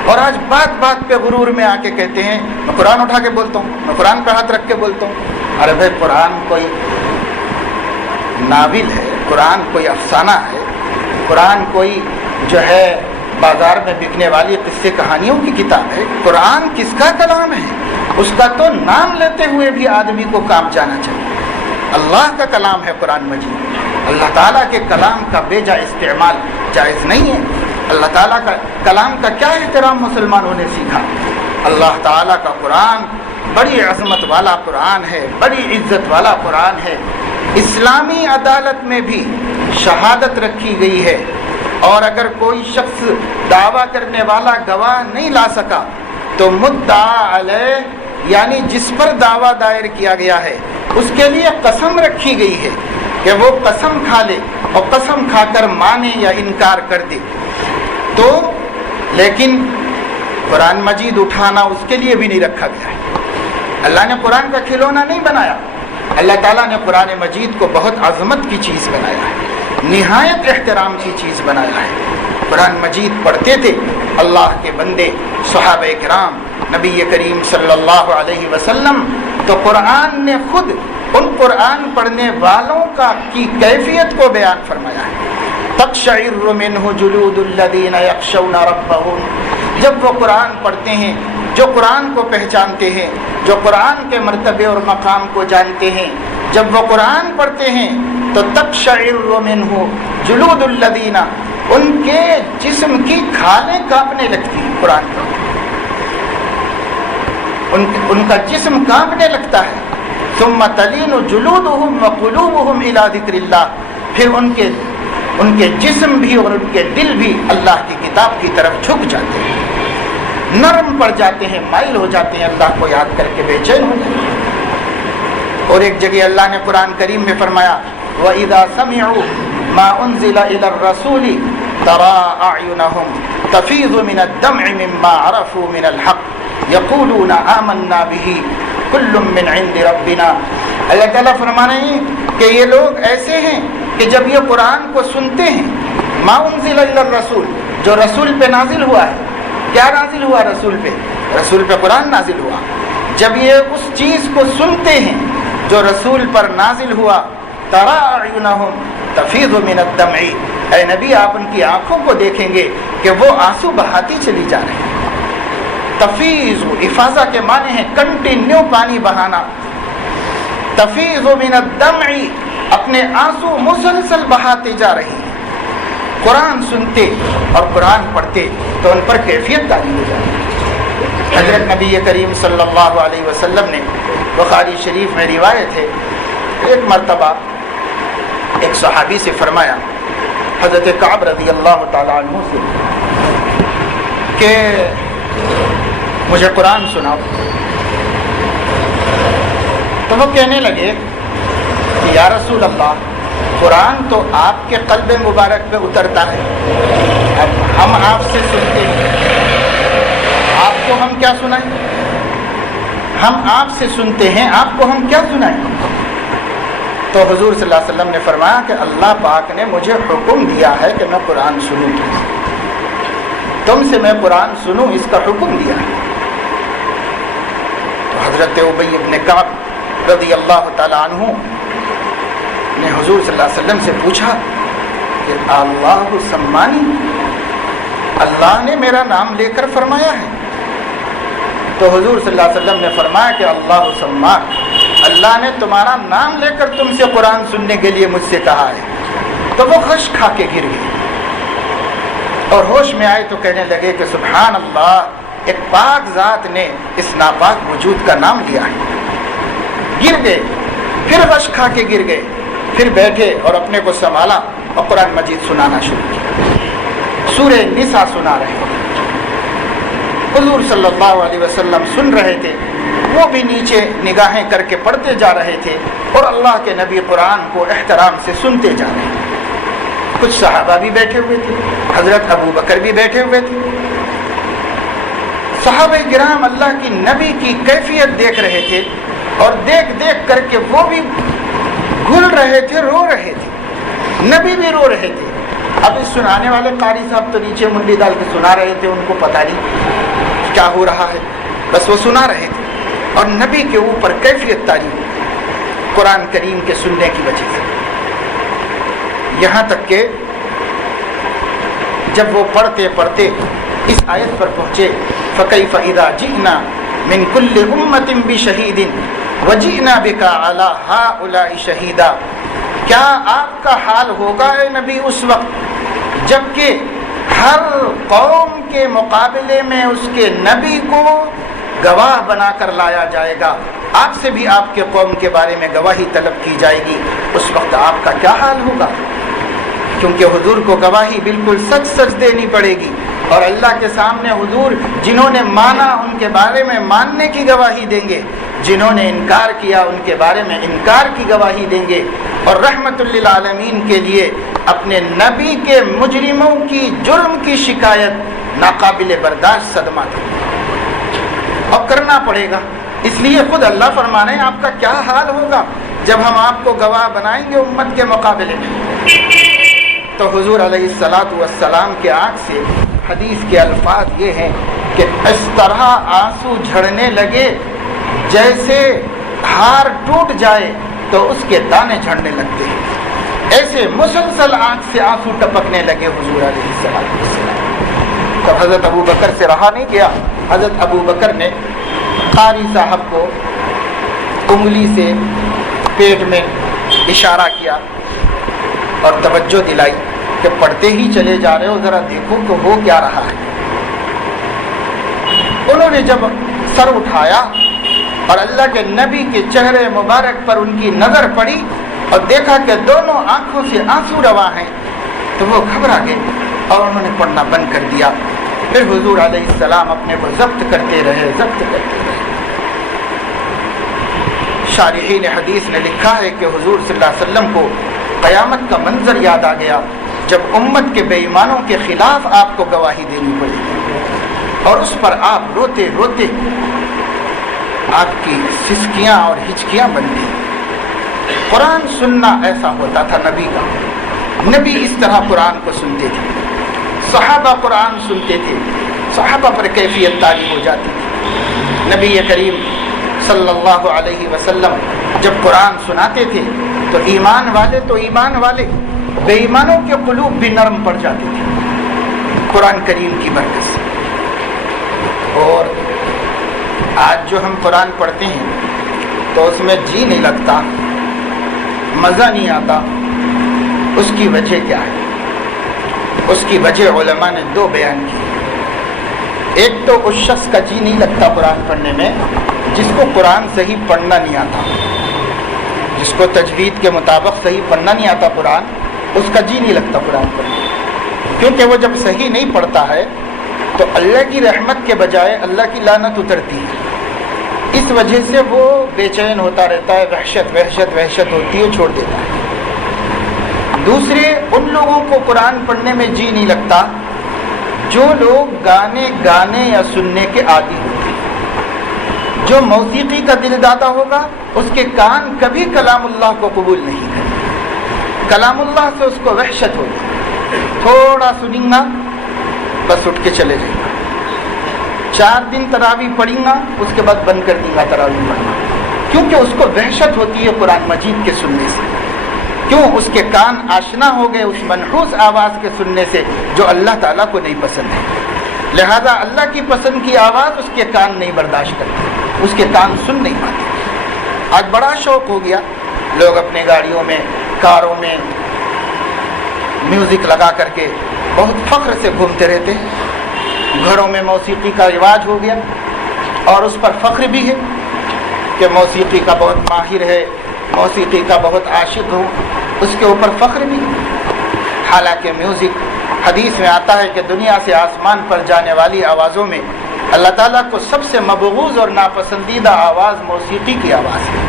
اور آج بات بات پہ غرور میں آ کے کہتے ہیں میں قرآن اٹھا کے بولتا ہوں, میں قرآن پہ ہاتھ رکھ کے بولتا ہوں. ارے بھائی قرآن کوئی ناول ہے, قرآن کوئی افسانہ ہے, قرآن کوئی جو ہے بازار میں بکنے والی قصے کہانیوں کی کتاب ہے. قرآن کس کا کلام ہے؟ اس کا تو نام لیتے ہوئے بھی آدمی کو کانپ جانا چاہیے. اللہ کا کلام ہے قرآن مجید. اللہ تعالیٰ کے کلام کا بے جا استعمال جائز نہیں ہے. اللہ تعالیٰ کا کلام کا کیا احترام مسلمانوں نے سیکھا. اللہ تعالیٰ کا قرآن بڑی عظمت والا قرآن ہے, بڑی عزت والا قرآن ہے. اسلامی عدالت میں بھی شہادت رکھی گئی ہے, اور اگر کوئی شخص دعویٰ کرنے والا گواہ نہیں لا سکا تو مدعا علیہ یعنی جس پر دعویٰ دائر کیا گیا ہے اس کے لیے قسم رکھی گئی ہے کہ وہ قسم کھا لے اور قسم کھا کر مانے یا انکار کر دے. تو لیکن قرآن مجید اٹھانا اس کے لیے بھی نہیں رکھا گیا ہے. اللہ نے قرآن کا کھلونا نہیں بنایا. اللہ تعالیٰ نے قرآن مجید کو بہت عظمت کی چیز بنایا ہے, نہایت احترام کی چیز بنایا ہے. قرآن مجید پڑھتے تھے اللہ کے بندے, صحابہ کرام, نبی کریم صلی اللہ علیہ وسلم. تو قرآن نے خود ان قرآن پڑھنے والوں کی کیفیت کو بیان فرمایا ہے. تقشعر منہ جلود الذین یخشون ربہم. جب وہ قرآن پڑھتے ہیں, جو قرآن کو پہچانتے ہیں, جو قرآن کے مرتبے اور مقام کو جانتے ہیں, جب وہ قرآن پڑھتے ہیں تو تقشعر منہ جلود الذین, ان کے جسم کی کھالیں کانپنے لگتی ہیں. قرآن پڑھتے ان کا جسم کانپنے لگتا ہے. ثم تلین جلودہم وقلوبہم الی ذکر اللہ. پھر ان کے جسم بھی اور ان کے دل بھی اللہ کی کتاب کی طرف جھک جاتے ہیں, نرم پڑ جاتے ہیں, مائل ہو جاتے ہیں, اللہ کو یاد کر کے بے چین ہو جاتے ہیں. اور ایک جگہ اللہ نے قرآن کریم میں فرمایا وَإِذَا سَمِعُوا مَا أُنزِلَ إِلَى الرَّسُولِ تَرَىٰ أَعْيُنَهُمْ تَفِيضُ مِنَ الدَّمْعِ مِمَّا عَرَفُوا مِنَ الْحَقِّ يَقُولُونَ آمَنَّا بِهِ كُلٌّ مِّنْ عِندِ رَبِّنَا. اللہ تعالیٰ فرما رہے ہیں کہ یہ لوگ ایسے ہیں کہ جب یہ قرآن کو سنتے ہیں, ما انزل الی الرسول, جو رسول پہ نازل ہوا ہے. کیا نازل ہوا رسول پہ؟ رسول پہ قرآن نازل ہوا. جب یہ اس چیز کو سنتے ہیں جو رسول پر نازل ہوا, ترى اعینہم تفیض من الدمع, اے نبی آپ ان کی آنکھوں کو دیکھیں گے کہ وہ آنسو بہاتی چلی جا رہے ہیں. تفیض افاضہ کے معنی ہے کنٹینیو پانی بہانا. تفیض من الدمع, اپنے آنسو مسلسل بہاتے جا رہی ہیں. قرآن سنتے اور قرآن پڑھتے تو ان پر کیفیت تاری ہو جاتی. حضرت نبی کریم صلی اللہ علیہ وسلم نے, بخاری شریف میں روایت ہے, ایک مرتبہ ایک صحابی سے فرمایا, حضرت کعب رضی اللہ تعالیٰ عنہ سے, کہ مجھے قرآن سناؤ. تو وہ کہنے لگے کہ یا رسول اللہ, قرآن تو آپ کے قلب مبارک پہ اترتا ہے, اب ہم آپ سے سنتے ہیں, آپ کو ہم کیا سنائیں؟ ہم آپ سے سنتے ہیں, آپ کو ہم کیا سنائیں؟ تو حضور صلی اللہ علیہ وسلم نے فرمایا کہ اللہ پاک نے مجھے حکم دیا ہے کہ میں قرآن سنوں, تم سے میں قرآن سنوں, اس کا حکم دیا ہے. تو حضرت ابی بن کعب رضی اللہ تعالیٰ عنہ نے حضور صلی اللہ علیہ وسلم سے پوچھا کہ اللہ سمانی, اللہ نے میرا نام لے کر فرمایا ہے؟ تو حضور صلی اللہ علیہ وسلم نے فرمایا کہ اللہ سماک, اللہ نے تمہارا نام لے کر تم سے قرآن سننے کے لیے مجھ سے کہا ہے. تو وہ خش کھا کے گر گئے اور ہوش میں آئے تو کہنے لگے کہ سبحان اللہ, ایک پاک ذات نے اس ناپاک وجود کا نام لیا ہے. گر گئے, پھر خش کھا کے گر گئے, پھر بیٹھے اور اپنے کو سنبھالا اور قرآن مجید سنانا شروع کیا. سورہ نساء سنا رہے ہیں. حضور صلی اللہ علیہ وسلم سن رہے تھے وہ بھی نیچے نگاہیں کر کے پڑھتے جا رہے تھے اور اللہ کے نبی قرآن کو احترام سے سنتے جا رہے تھے۔ کچھ صحابہ بھی بیٹھے ہوئے تھے، حضرت ابو بکر بھی بیٹھے ہوئے تھے۔ صحابہ کرام اللہ کی نبی کی کیفیت دیکھ رہے تھے اور دیکھ دیکھ کر کے وہ بھی گھل رہے تھے، رو رہے تھے، نبی بھی رو رہے تھے۔ اب اس سنانے والے قاری صاحب تو نیچے منڈی ڈال کے سنا رہے تھے، ان کو پتہ نہیں کیا ہو رہا ہے، بس وہ سنا رہے تھے۔ اور نبی کے اوپر کیفیت تاری قرآن کریم کے سننے کی وجہ سے، یہاں تک کہ جب وہ پڑھتے پڑھتے اس آیت پر پہنچے فَكَيْفَ إِذَا جِئْنَا مِنْ كُلِّ أُمَّةٍ بِشَهِيدٍ وَجِئْنَا بِكَ عَلَى هَؤُلَاءِ شَهِيدًا، کیا آپ کا حال ہوگا اے نبی اس وقت جب کہ ہر قوم کے مقابلے میں اس کے نبی کو گواہ بنا کر لایا جائے گا، آپ سے بھی آپ کے قوم کے بارے میں گواہی طلب کی جائے گی، اس وقت آپ کا کیا حال ہوگا؟ کیونکہ حضور کو گواہی بالکل سچ سچ دینی پڑے گی، اور اللہ کے سامنے حضور جنہوں نے مانا ان کے بارے میں ماننے کی گواہی دیں گے، جنہوں نے انکار کیا ان کے بارے میں انکار کی گواہی دیں گے، اور رحمت للعالمین کے لیے اپنے نبی کے مجرموں کی جرم کی شکایت ناقابل برداشت صدمہ تھا، اور کرنا پڑے گا۔ اس لیے خود اللہ فرمانے ہیں آپ کا کیا حال ہوگا جب ہم آپ کو گواہ بنائیں گے امت کے مقابلے میں۔ تو حضور علیہ السلام کے آنکھ سے حدیث کے الفاظ یہ ہیں کہ اس طرح آنسو جھڑنے لگے جیسے ہار ٹوٹ جائے تو اس کے دانے جھڑنے لگتے ہیں، ایسے مسلسل آنکھ سے آنسو ٹپکنے لگے حضور علیہ السلام۔ تو حضرت ابو بکر سے رہا نہیں گیا، حضرت ابو بکر نے قاری صاحب کو انگلی سے پیٹ میں اشارہ کیا اور توجہ دلائی کہ پڑھتے ہی چلے جا رہے ہو، ذرا دیکھو کہ ہو کیا رہا ہے۔ انہوں نے جب سر اٹھایا اور اللہ کے نبی کے چہرے مبارک پر ان کی نظر پڑی اور دیکھا کہ دونوں آنکھوں سے آنسو رواں ہیں، تو وہ گھبرا گئے اور انہوں نے پڑھنا بند کر دیا۔ پھر حضور علیہ السلام اپنے کو ضبط کرتے رہے۔ شارحین حدیث نے لکھا ہے کہ حضور صلی اللہ علیہ وسلم کو قیامت کا منظر یاد آ گیا جب امت کے بے ایمانوں کے خلاف آپ کو گواہی دینی پڑی، اور اس پر آپ روتے روتے آپ کی سسکیاں اور ہچکیاں بن گئی۔ قرآن سننا ایسا ہوتا تھا نبی کا، نبی اس طرح قرآن کو سنتے تھے، صحابہ قرآن سنتے تھے، صحابہ پر کیفیت تاری ہو جاتی تھی۔ نبی کریم صلی اللہ علیہ وسلم جب قرآن سناتے تھے تو ایمان والے بے ایمانوں کے قلوب بھی نرم پڑ جاتے تھے قرآن کریم کی برکت سے۔ اور آج جو ہم قرآن پڑھتے ہیں تو اس میں جی نہیں لگتا، مزہ نہیں آتا، اس کی وجہ کیا ہے؟ اس کی وجہ علماء نے دو بیان کی۔ ایک تو اس شخص کا جی نہیں لگتا قرآن پڑھنے میں جس کو قرآن صحیح پڑھنا نہیں آتا، جس کو تجوید کے مطابق صحیح پڑھنا نہیں آتا قرآن، اس کا جی نہیں لگتا قرآن پڑھنے، کیونکہ وہ جب صحیح نہیں پڑھتا ہے تو اللہ کی رحمت کے بجائے اللہ کی لعنت اترتی ہے، اس وجہ سے وہ بے چین ہوتا رہتا ہے، وحشت ہوتی ہے، چھوڑ دیتا ہے۔ دوسرے ان لوگوں کو قرآن پڑھنے میں جی نہیں لگتا جو لوگ گانے یا سننے کے عادی ہوتے ہیں۔ جو موسیقی کا دل دادا ہوگا اس کے کان کبھی کلام اللہ کو قبول نہیں کریں، کلام اللہ سے اس کو وحشت ہوگی، تھوڑا سنیں گا بس اٹھ کے چلے جائیں گا، 4 دن تراویح پڑھیں گا اس کے بعد بند کر دیں گا تراویح پڑھنا، کیونکہ اس کو وحشت ہوتی ہے قرآن مجید کے سننے سے۔ کیوں؟ اس کے کان آشنا ہو گئے اس منحوس آواز کے سننے سے جو اللہ تعالیٰ کو نہیں پسند ہے، لہذا اللہ کی پسند کی آواز اس کے کان نہیں برداشت کرتے، اس کے کان سن نہیں پاتے۔ آج بڑا شوق ہو گیا، لوگ اپنے گاڑیوں میں، کاروں میں میوزک لگا کر کے بہت فخر سے گھومتے رہتے ہیں۔ گھروں میں موسیقی کا رواج ہو گیا اور اس پر فخر بھی ہے کہ موسیقی کا بہت ماہر ہے، موسیقی کا بہت عاشق ہوں، اس کے اوپر فخر بھی ہے۔ حالانکہ میوزک حدیث میں آتا ہے کہ دنیا سے آسمان پر جانے والی آوازوں میں اللہ تعالیٰ کو سب سے مبغوض اور ناپسندیدہ آواز موسیقی کی آواز ہے.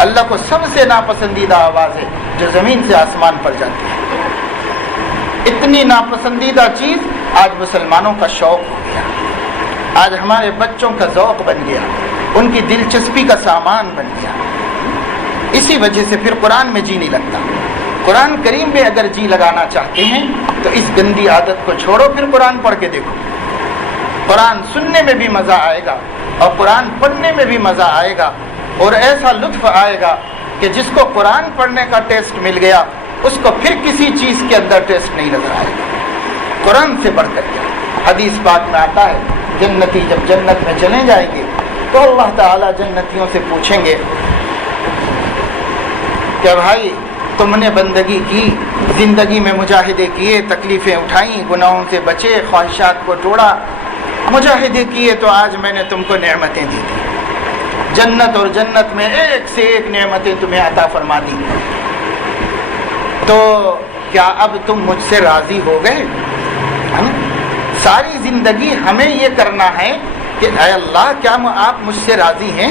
اللہ کو سب سے ناپسندیدہ آواز ہے جو زمین سے آسمان پر جاتی ہے. اتنی ناپسندیدہ چیز آج مسلمانوں کا شوق ہو گیا, آج ہمارے بچوں کا ذوق بن گیا, ان کی دلچسپی کا سامان بن گیا. اسی وجہ سے پھر قرآن میں جی نہیں لگتا. قرآن کریم میں اگر جی لگانا چاہتے ہیں تو اس گندی عادت کو چھوڑو, پھر قرآن پڑھ کے دیکھو. قرآن سننے میں بھی مزہ آئے گا اور قرآن پڑھنے میں بھی مزہ آئے گا, اور ایسا لطف آئے گا کہ جس کو قرآن پڑھنے کا ٹیسٹ مل گیا اس کو پھر کسی چیز کے اندر ٹیسٹ نہیں نظر آئے گا. قرآن سے بڑھ کر کیا. حدیث پاک میں آتا ہے جنتی جب جنت میں چلے جائیں گے تو اللہ تعالیٰ جنتیوں سے پوچھیں گے کہ بھائی تم نے بندگی کی, زندگی میں مجاہدے کیے, تکلیفیں اٹھائیں, گناہوں سے بچے, خواہشات کو توڑا, مجاہدے کیے تو آج میں نے تم کو نعمتیں دی تھی. جنت اور جنت میں ایک سے ایک نعمتیں تمہیں عطا فرما دی, تو کیا اب تم مجھ سے راضی ہو گئے؟ ساری زندگی ہمیں یہ کرنا ہے کہ اے اللہ کیا آپ مجھ سے راضی ہیں,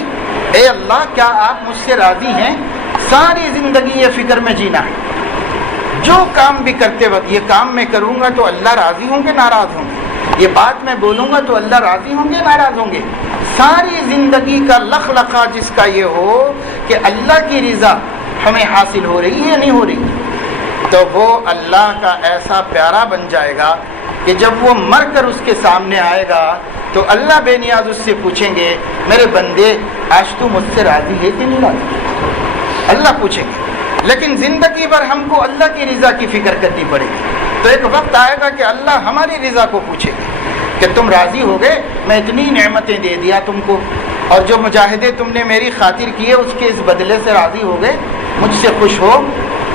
اے اللہ کیا آپ مجھ سے راضی ہیں. ساری زندگی یہ فکر میں جینا ہے, جو کام بھی کرتے وقت یہ کام میں کروں گا تو اللہ راضی ہوں گے ناراض ہوں گے, یہ بات میں بولوں گا تو اللہ راضی ہوں گے ناراض ہوں گے. ساری زندگی کا لخلخہ جس کا یہ ہو کہ اللہ کی رضا ہمیں حاصل ہو رہی ہے نہیں ہو رہی, تو وہ اللہ کا ایسا پیارا بن جائے گا کہ جب وہ مر کر اس کے سامنے آئے گا تو اللہ بے نیاز اس سے پوچھیں گے میرے بندے آج تو مجھ سے راضی ہے کہ نہیں راضی؟ اللہ پوچھیں گے. لیکن زندگی بھر ہم کو اللہ کی رضا کی فکر کرنی پڑے گی, تو ایک وقت آئے گا کہ اللہ ہماری رضا کو پوچھے گے کہ تم راضی ہو گئے, میں اتنی نعمتیں دے دیا تم کو, اور جو مجاہدے تم نے میری خاطر کیے اس کے اس بدلے سے راضی ہو گئے, مجھ سے خوش ہو,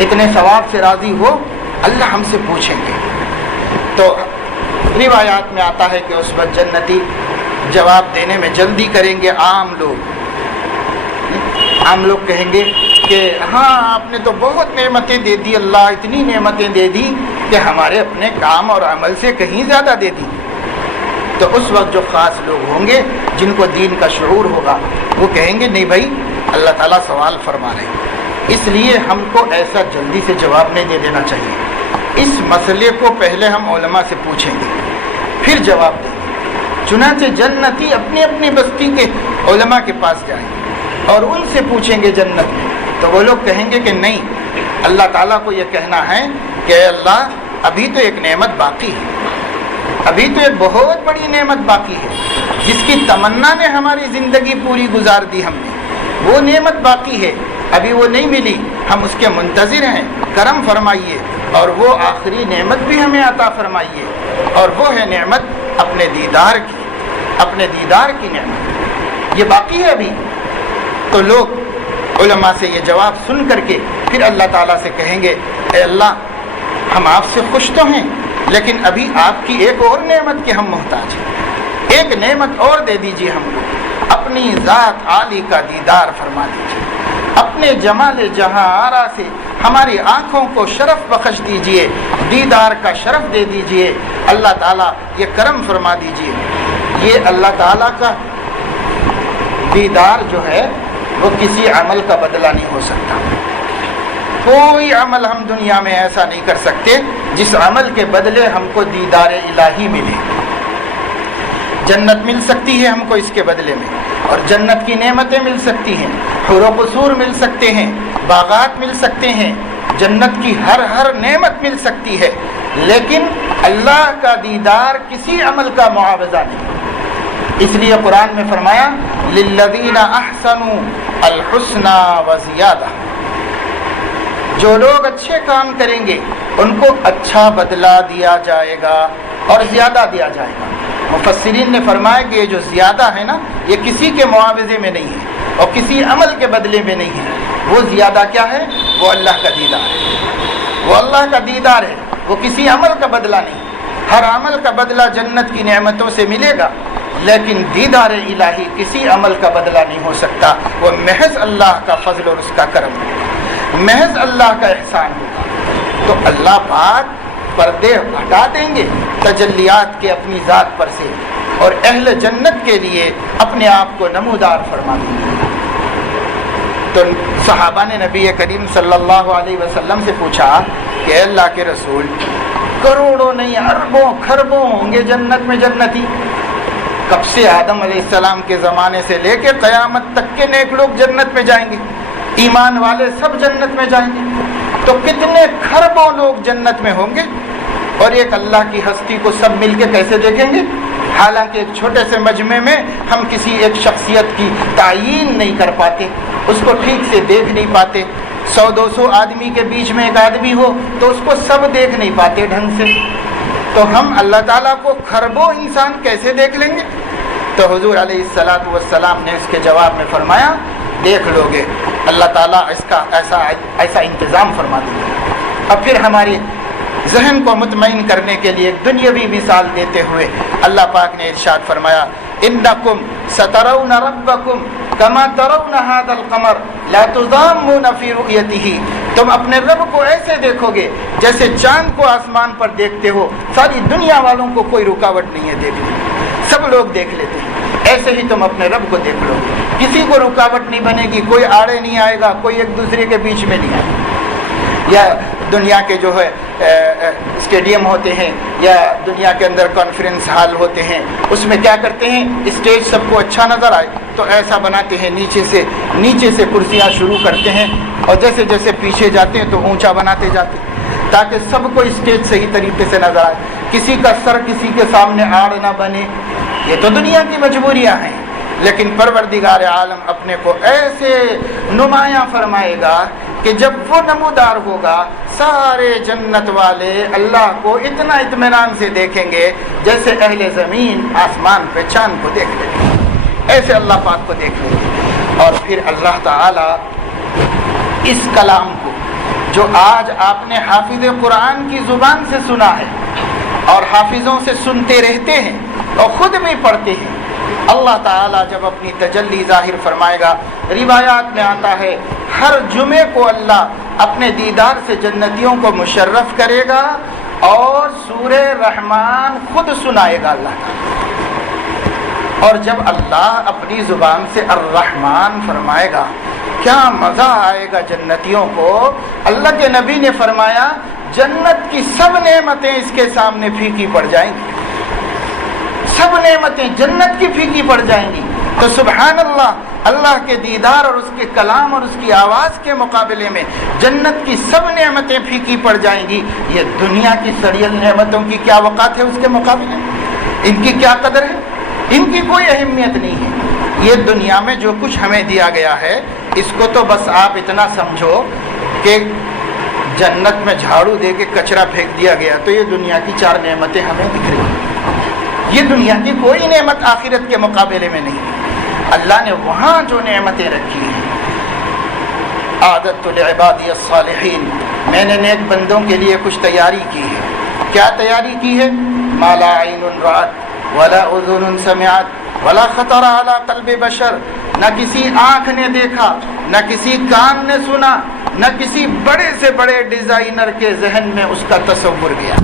اتنے ثواب سے راضی ہو؟ اللہ ہم سے پوچھیں گے. تو روایات میں آتا ہے کہ اس وقت جنتی جواب دینے میں جلدی کریں گے. عام لوگ کہیں گے کہ ہاں آپ نے تو بہت نعمتیں دے دی, اللہ اتنی نعمتیں دے دی کہ ہمارے اپنے کام اور عمل سے کہیں زیادہ دے دی. تو اس وقت جو خاص لوگ ہوں گے جن کو دین کا شعور ہوگا وہ کہیں گے نہیں بھائی اللہ تعالیٰ سوال فرما رہے ہیں, اس لیے ہم کو ایسا جلدی سے جواب نہیں دے دینا چاہیے. اس مسئلے کو پہلے ہم علماء سے پوچھیں گے پھر جواب دیں گے. چنانچہ جنتی اپنی اپنی بستی کے علماء کے پاس جائیں گے اور ان سے پوچھیں گے جنت میں, تو وہ لوگ کہیں گے کہ نہیں, اللہ تعالیٰ کو یہ کہنا ہے کہ اے اللہ ابھی تو ایک نعمت باقی ہے, ابھی تو ایک بہت بڑی نعمت باقی ہے جس کی تمنا نے ہماری زندگی پوری گزار دی ہم نے, وہ نعمت باقی ہے, ابھی وہ نہیں ملی, ہم اس کے منتظر ہیں, کرم فرمائیے اور وہ آخری نعمت بھی ہمیں عطا فرمائیے, اور وہ ہے نعمت اپنے دیدار کی, اپنے دیدار کی نعمت, یہ باقی ہے ابھی. تو لوگ علماء سے یہ جواب سن کر کے پھر اللہ تعالیٰ سے کہیں گے اے اللہ ہم آپ سے خوش تو ہیں لیکن ابھی آپ کی ایک اور نعمت کے ہم محتاج ہیں, ایک نعمت اور دے دیجیے ہم کو, اپنی ذات عالی کا دیدار فرما دیجیے, اپنے جمال جہاں آرا سے ہماری آنکھوں کو شرف بخش دیجیے, دیدار کا شرف دے دیجیے. اللہ تعالیٰ یہ کرم فرما دیجیے. یہ اللہ تعالیٰ کا دیدار جو ہے وہ کسی عمل کا بدلہ نہیں ہو سکتا. کوئی عمل ہم دنیا میں ایسا نہیں کر سکتے جس عمل کے بدلے ہم کو دیدار الہی ملے. جنت مل سکتی ہے ہم کو اس کے بدلے میں, اور جنت کی نعمتیں مل سکتی ہیں, حور و قصور مل سکتے ہیں, باغات مل سکتے ہیں, جنت کی ہر نعمت مل سکتی ہے, لیکن اللہ کا دیدار کسی عمل کا معاوضہ نہیں. اس لیے قرآن میں فرمایا للذین احسنوا الحسنى وزیادہ, جو لوگ اچھے کام کریں گے ان کو اچھا بدلہ دیا جائے گا اور زیادہ دیا جائے گا. مفسرین نے فرمایا کہ یہ جو زیادہ ہے نا یہ کسی کے معاوضے میں نہیں ہے اور کسی عمل کے بدلے میں نہیں ہے. وہ زیادہ کیا ہے؟ وہ اللہ کا دیدار ہے, وہ اللہ کا دیدار ہے, وہ کسی عمل کا بدلہ نہیں. ہر عمل کا بدلہ جنت کی نعمتوں سے ملے گا, لیکن دیدار الہی کسی عمل کا بدلہ نہیں ہو سکتا. وہ محض اللہ کا فضل اور اس کا کرم ہوگا, محض اللہ کا احسان ہوگا. تو اللہ پاک پردے ہٹا دیں گے تجلیات کے اپنی ذات پر سے, اور اہل جنت کے لیے اپنے آپ کو نمودار فرما دیا۔ تو صحابہ نے نبی کریم صلی اللہ علیہ وسلم سے پوچھا کہ اے اللہ کے رسول، کروڑوں نہیں اربوں کھربوں ہوں گے جنت میں جنتی، کب سے آدم علیہ السلام کے زمانے سے لے کے قیامت تک کے نیک لوگ جنت میں جائیں گے، ایمان والے سب جنت میں جائیں گے، تو کتنے کھربوں لوگ جنت میں ہوں گے، اور ایک اللہ کی ہستی کو سب مل کے کیسے دیکھیں گے؟ حالانکہ ایک چھوٹے سے مجمع میں ہم کسی ایک شخصیت کی تعیین نہیں کر پاتے، اس کو ٹھیک سے دیکھ نہیں پاتے۔ 100-200 آدمی کے بیچ میں ایک آدمی ہو تو اس کو سب دیکھ نہیں پاتے ڈھنگ سے، تو ہم اللہ تعالیٰ کو کھربوں انسان کیسے دیکھ لیں گے؟ تو حضور علیہ الصلاۃ والسلام نے اس کے جواب میں فرمایا، دیکھ لو گے، اللہ تعالیٰ اس کا ایسا انتظام فرما دیں گے۔ اب پھر ہماری ذہن کو مطمئن کرنے کے لیے ایک دنیاوی مثال دیتے ہوئے اللہ پاک نے ارشاد فرمایا، انکم سترون ربکم کما ترون ھذا القمر لا تضامون فی رؤیتہ، تم اپنے رب کو ایسے دیکھو گے جیسے چاند کو آسمان پر دیکھتے ہو، ساری دنیا والوں کو کوئی رکاوٹ نہیں ہے دیکھنے، سب لوگ دیکھ لیتے ہیں، ایسے ہی تم اپنے رب کو دیکھ لو گے، کسی کو رکاوٹ نہیں بنے گی، کوئی آڑے نہیں آئے گا، کوئی ایک دوسرے کے بیچ میں نہیں آئے گا۔ یا دنیا کے جو ہے اسٹیڈیم ہوتے ہیں یا دنیا کے اندر کانفرنس ہال ہوتے ہیں، اس میں کیا کرتے ہیں، اسٹیج سب کو اچھا نظر آئے تو ایسا بناتے ہیں، نیچے سے کرسیاں شروع کرتے ہیں، اور جیسے جیسے پیچھے جاتے ہیں تو اونچا بناتے جاتے ہیں تاکہ سب کو اسٹیج صحیح طریقے سے نظر آئے، کسی کا سر کسی کے سامنے آڑ نہ بنے۔ یہ تو دنیا کی مجبوریاں ہیں، لیکن پروردگار عالم اپنے کو ایسے نمایاں فرمائے گا کہ جب وہ نمودار ہوگا، سارے جنت والے اللہ کو اتنا اطمینان سے دیکھیں گے جیسے اہل زمین آسمان پہ چاند کو دیکھ لیں گے، ایسے اللہ پاک کو دیکھ لیں گے۔ اور پھر اللہ تعالی اس کلام کو جو آج آپ نے حافظ قرآن کی زبان سے سنا ہے اور حافظوں سے سنتے رہتے ہیں اور خود بھی پڑھتے ہیں، اللہ تعالیٰ جب اپنی تجلی ظاہر فرمائے گا، روایات میں آتا ہے ہر جمعے کو اللہ اپنے دیدار سے جنتیوں کو مشرف کرے گا اور سورہ رحمان خود سنائے گا اللہ تعالیٰ۔ اور جب اللہ اپنی زبان سے الرحمن فرمائے گا، کیا مزہ آئے گا جنتیوں کو۔ اللہ کے نبی نے فرمایا جنت کی سب نعمتیں اس کے سامنے پھیکی پڑ جائیں گی، سب نعمتیں جنت کی پھیکی پڑ جائیں گی۔ تو سبحان اللہ، اللہ کے دیدار اور اس کے کلام اور اس کی آواز کے مقابلے میں جنت کی سب نعمتیں پھیکی پڑ جائیں گی۔ یہ دنیا کی سریل نعمتوں کی کیا وقات ہے اس کے مقابلے میں، ان کی کیا قدر ہے، ان کی کوئی اہمیت نہیں ہے۔ یہ دنیا میں جو کچھ ہمیں دیا گیا ہے، اس کو تو بس آپ اتنا سمجھو کہ جنت میں جھاڑو دے کے کچرا پھینک دیا گیا تو یہ دنیا کی 4 نعمتیں ہمیں دکھ رہی ہیں۔ یہ دنیا کی کوئی نعمت آخرت کے مقابلے میں نہیں۔ اللہ نے وہاں جو نعمتیں رکھی ہیں، اعددت لعبادی الصالحین، میں نے نیک بندوں کے لیے کچھ تیاری کی ہے۔ کیا تیاری کی ہے؟ ما لا عین رأت ولا اذن سمعت ولا خطر علی قلب بشر، نہ کسی آنکھ نے دیکھا، نہ کسی کان نے سنا، نہ کسی بڑے سے بڑے ڈیزائنر کے ذہن میں اس کا تصور گیا،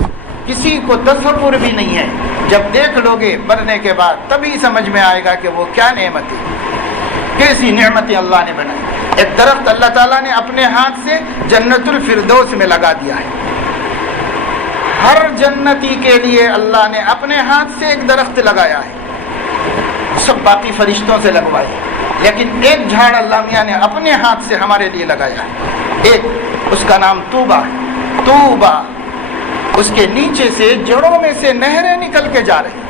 کسی کو تصور بھی نہیں ہے۔ جب دیکھ لو گے مرنے کے بعد تبھی سمجھ میں آئے گا کہ وہ کیا نعمت ہے، کیسی نعمتیں اللہ نے بنائی۔ ایک درخت اللہ تعالیٰ نے اپنے ہاتھ سے جنت الفردوس میں لگا دیا ہے، ہر جنتی کے لیے اللہ نے اپنے ہاتھ سے ایک درخت لگایا ہے، سب باقی فرشتوں سے لگوائے، لیکن ایک جھاڑ اللہ میاں نے اپنے ہاتھ سے ہمارے لیے لگایا ہے، ایک، اس کا نام طوبہ ہے۔ طوبہ، اس کے نیچے سے جڑوں میں سے نہریں نکل کے جا رہی ہیں۔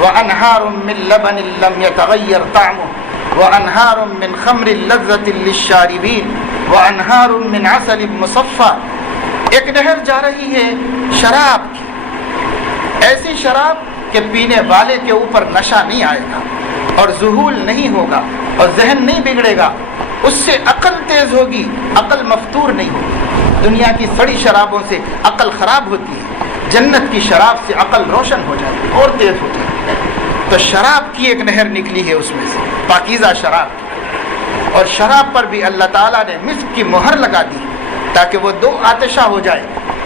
وَأَنْهَارٌ مِّن لَبَنٍ لَّمْ يَتَغَيَّرْ طَعْمُهُ وَأَنْهَارٌ مِّنْ خَمْرٍ لَّذَّةٍ لِّلشَّارِبِينَ وَأَنْهَارٌ مِّنْ عَسَلٍ مُّصَفًّى، ایک نہر جا رہی ہے شراب کی، ایسی شراب کہ پینے والے کے اوپر نشہ نہیں آئے گا اور ذہول نہیں ہوگا اور ذہن نہیں بگڑے گا، اس سے عقل تیز ہوگی، عقل مفتور نہیں ہوگی۔ دنیا کی سڑی شرابوں سے عقل خراب ہوتی ہے، جنت کی شراب سے عقل روشن ہو جاتی ہے اور تیز ہو جاتی ہے۔ تو شراب کی ایک نہر نکلی ہے اس میں سے، پاکیزہ شراب کی، اور شراب پر بھی اللہ تعالیٰ نے مسک کی مہر لگا دی تاکہ وہ 2 آتشہ ہو جائے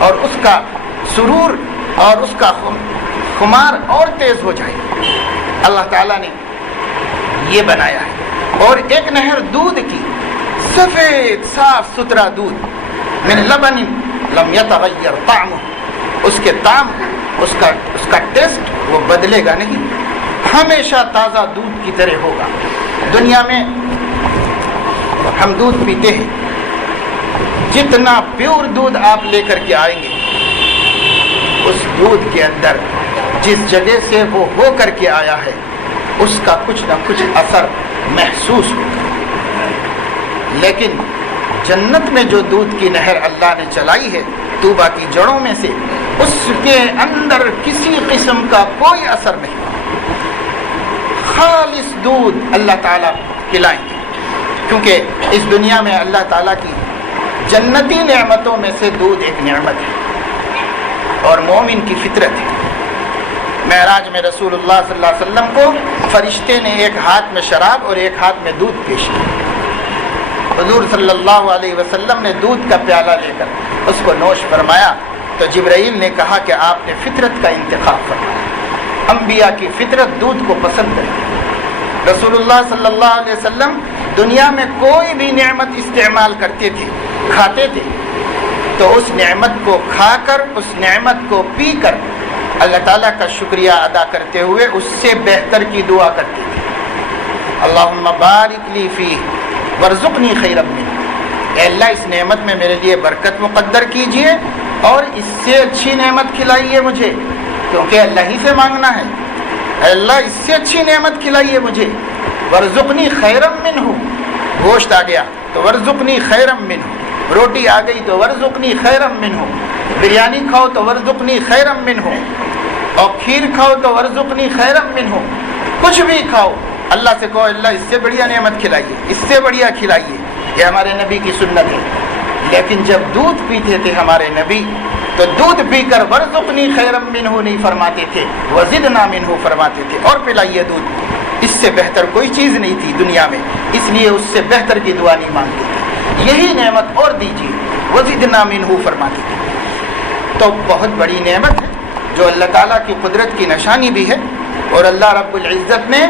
اور اس کا سرور اور اس کا خمار اور تیز ہو جائے. اللہ تعالیٰ نے یہ بنایا ہے. اور ایک نہر دودھ کی، سفید صاف ستھرا دودھ، من لبن لم یتغیر طعمہ، اس کے طعم، اس کا ٹیسٹ وہ بدلے گا نہیں، ہمیشہ تازہ دودھ کی طرح ہوگا. دنیا میں ہم دودھ پیتے ہیں، جتنا پیور دودھ آپ لے کر کے آئیں گے، اس دودھ کے اندر جس جگہ سے وہ ہو کر کے آیا ہے اس کا کچھ نہ کچھ اثر محسوس ہوگا. لیکن جنت میں جو دودھ کی نہر اللہ نے چلائی ہے طوبہ کی جڑوں میں سے، اس کے اندر کسی قسم کا کوئی اثر نہیں، خالص دودھ اللہ تعالیٰ پلائیں گے. کیونکہ اس دنیا میں اللہ تعالیٰ کی جنتی نعمتوں میں سے دودھ ایک نعمت ہے اور مومن کی فطرت ہے. معراج میں رسول اللہ صلی اللہ علیہ وسلم کو فرشتے نے ایک ہاتھ میں شراب اور ایک ہاتھ میں دودھ پیش کیا. حضور صلی اللہ علیہ وسلم نے دودھ کا پیالہ لے کر اس کو نوش فرمایا تو جبرائیل نے کہا کہ آپ نے فطرت کا انتخاب فرمایا. انبیاء کی فطرت دودھ کو پسند کرتی. رسول اللہ صلی اللہ علیہ وسلم دنیا میں کوئی بھی نعمت استعمال کرتے تھے، کھاتے تھے، تو اس نعمت کو کھا کر، اس نعمت کو پی کر اللہ تعالیٰ کا شکریہ ادا کرتے ہوئے اس سے بہتر کی دعا کرتے تھے. اللہم بارک لی فیہ وارزقنی خیرا منہ، اے اللہ اس نعمت میں میرے لیے برکت مقدر کیجئے اور اس سے اچھی نعمت کھلائیے مجھے، کیونکہ اللہ ہی سے مانگنا ہے. اے اللہ اس سے اچھی نعمت کھلائیے مجھے. وارزقنی خیرا منہ، گوشت آ گیا تو وارزقنی خیرا منہ، روٹی آ گئی تو وارزقنی خیرا منہ، بریانی کھاؤ تو وارزقنی خیرا منہ، اور کھیر کھاؤ تو وارزقنی خیرا منہ. کچھ بھی کھاؤ اللہ سے کہو اللہ اس سے بڑھیا نعمت کھلائیے، اس سے بڑھیا کھلائیے. یہ ہمارے نبی کی سنت ہے. لیکن جب دودھ پیتے تھے ہمارے نبی تو دودھ پی کر ورزقنی خیرا منہ نہیں فرماتے تھے، وزدنا منہ فرماتے تھے، اور پلائیے دودھ. اس سے بہتر کوئی چیز نہیں تھی دنیا میں، اس لیے اس سے بہتر کی دعا نہیں مانگتے تھے. یہی نعمت اور دیجیے، وزدنا منہ فرماتے تھے. تو بہت بڑی نعمت ہے جو اللہ تعالیٰ کی قدرت کی نشانی بھی ہے. اور اللہ رب العزت نے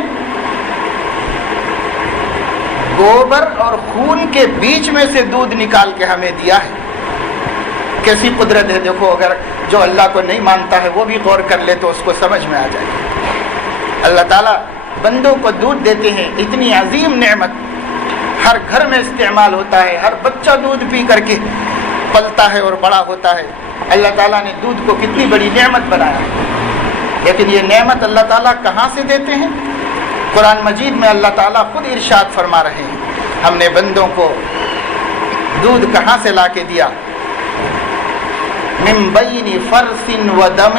گوبر اور خون کے بیچ میں سے دودھ نکال کے ہمیں دیا ہے. کیسی قدرت ہے دیکھو. اگر جو اللہ کو نہیں مانتا ہے وہ بھی غور کر لے تو اس کو سمجھ میں آ جائے. اللہ تعالیٰ بندوں کو دودھ دیتے ہیں، اتنی عظیم نعمت، ہر گھر میں استعمال ہوتا ہے، ہر بچہ دودھ پی کر کے پلتا ہے اور بڑا ہوتا ہے. اللہ تعالیٰ نے دودھ کو کتنی بڑی نعمت بنایا. لیکن یہ نعمت اللہ تعالیٰ کہاں سے دیتے ہیں؟ قرآن مجید میں اللہ تعالیٰ خود ارشاد فرما رہے ہیں، ہم نے بندوں کو دودھ کہاں سے لا کے دیا؟ من بین فرث و دم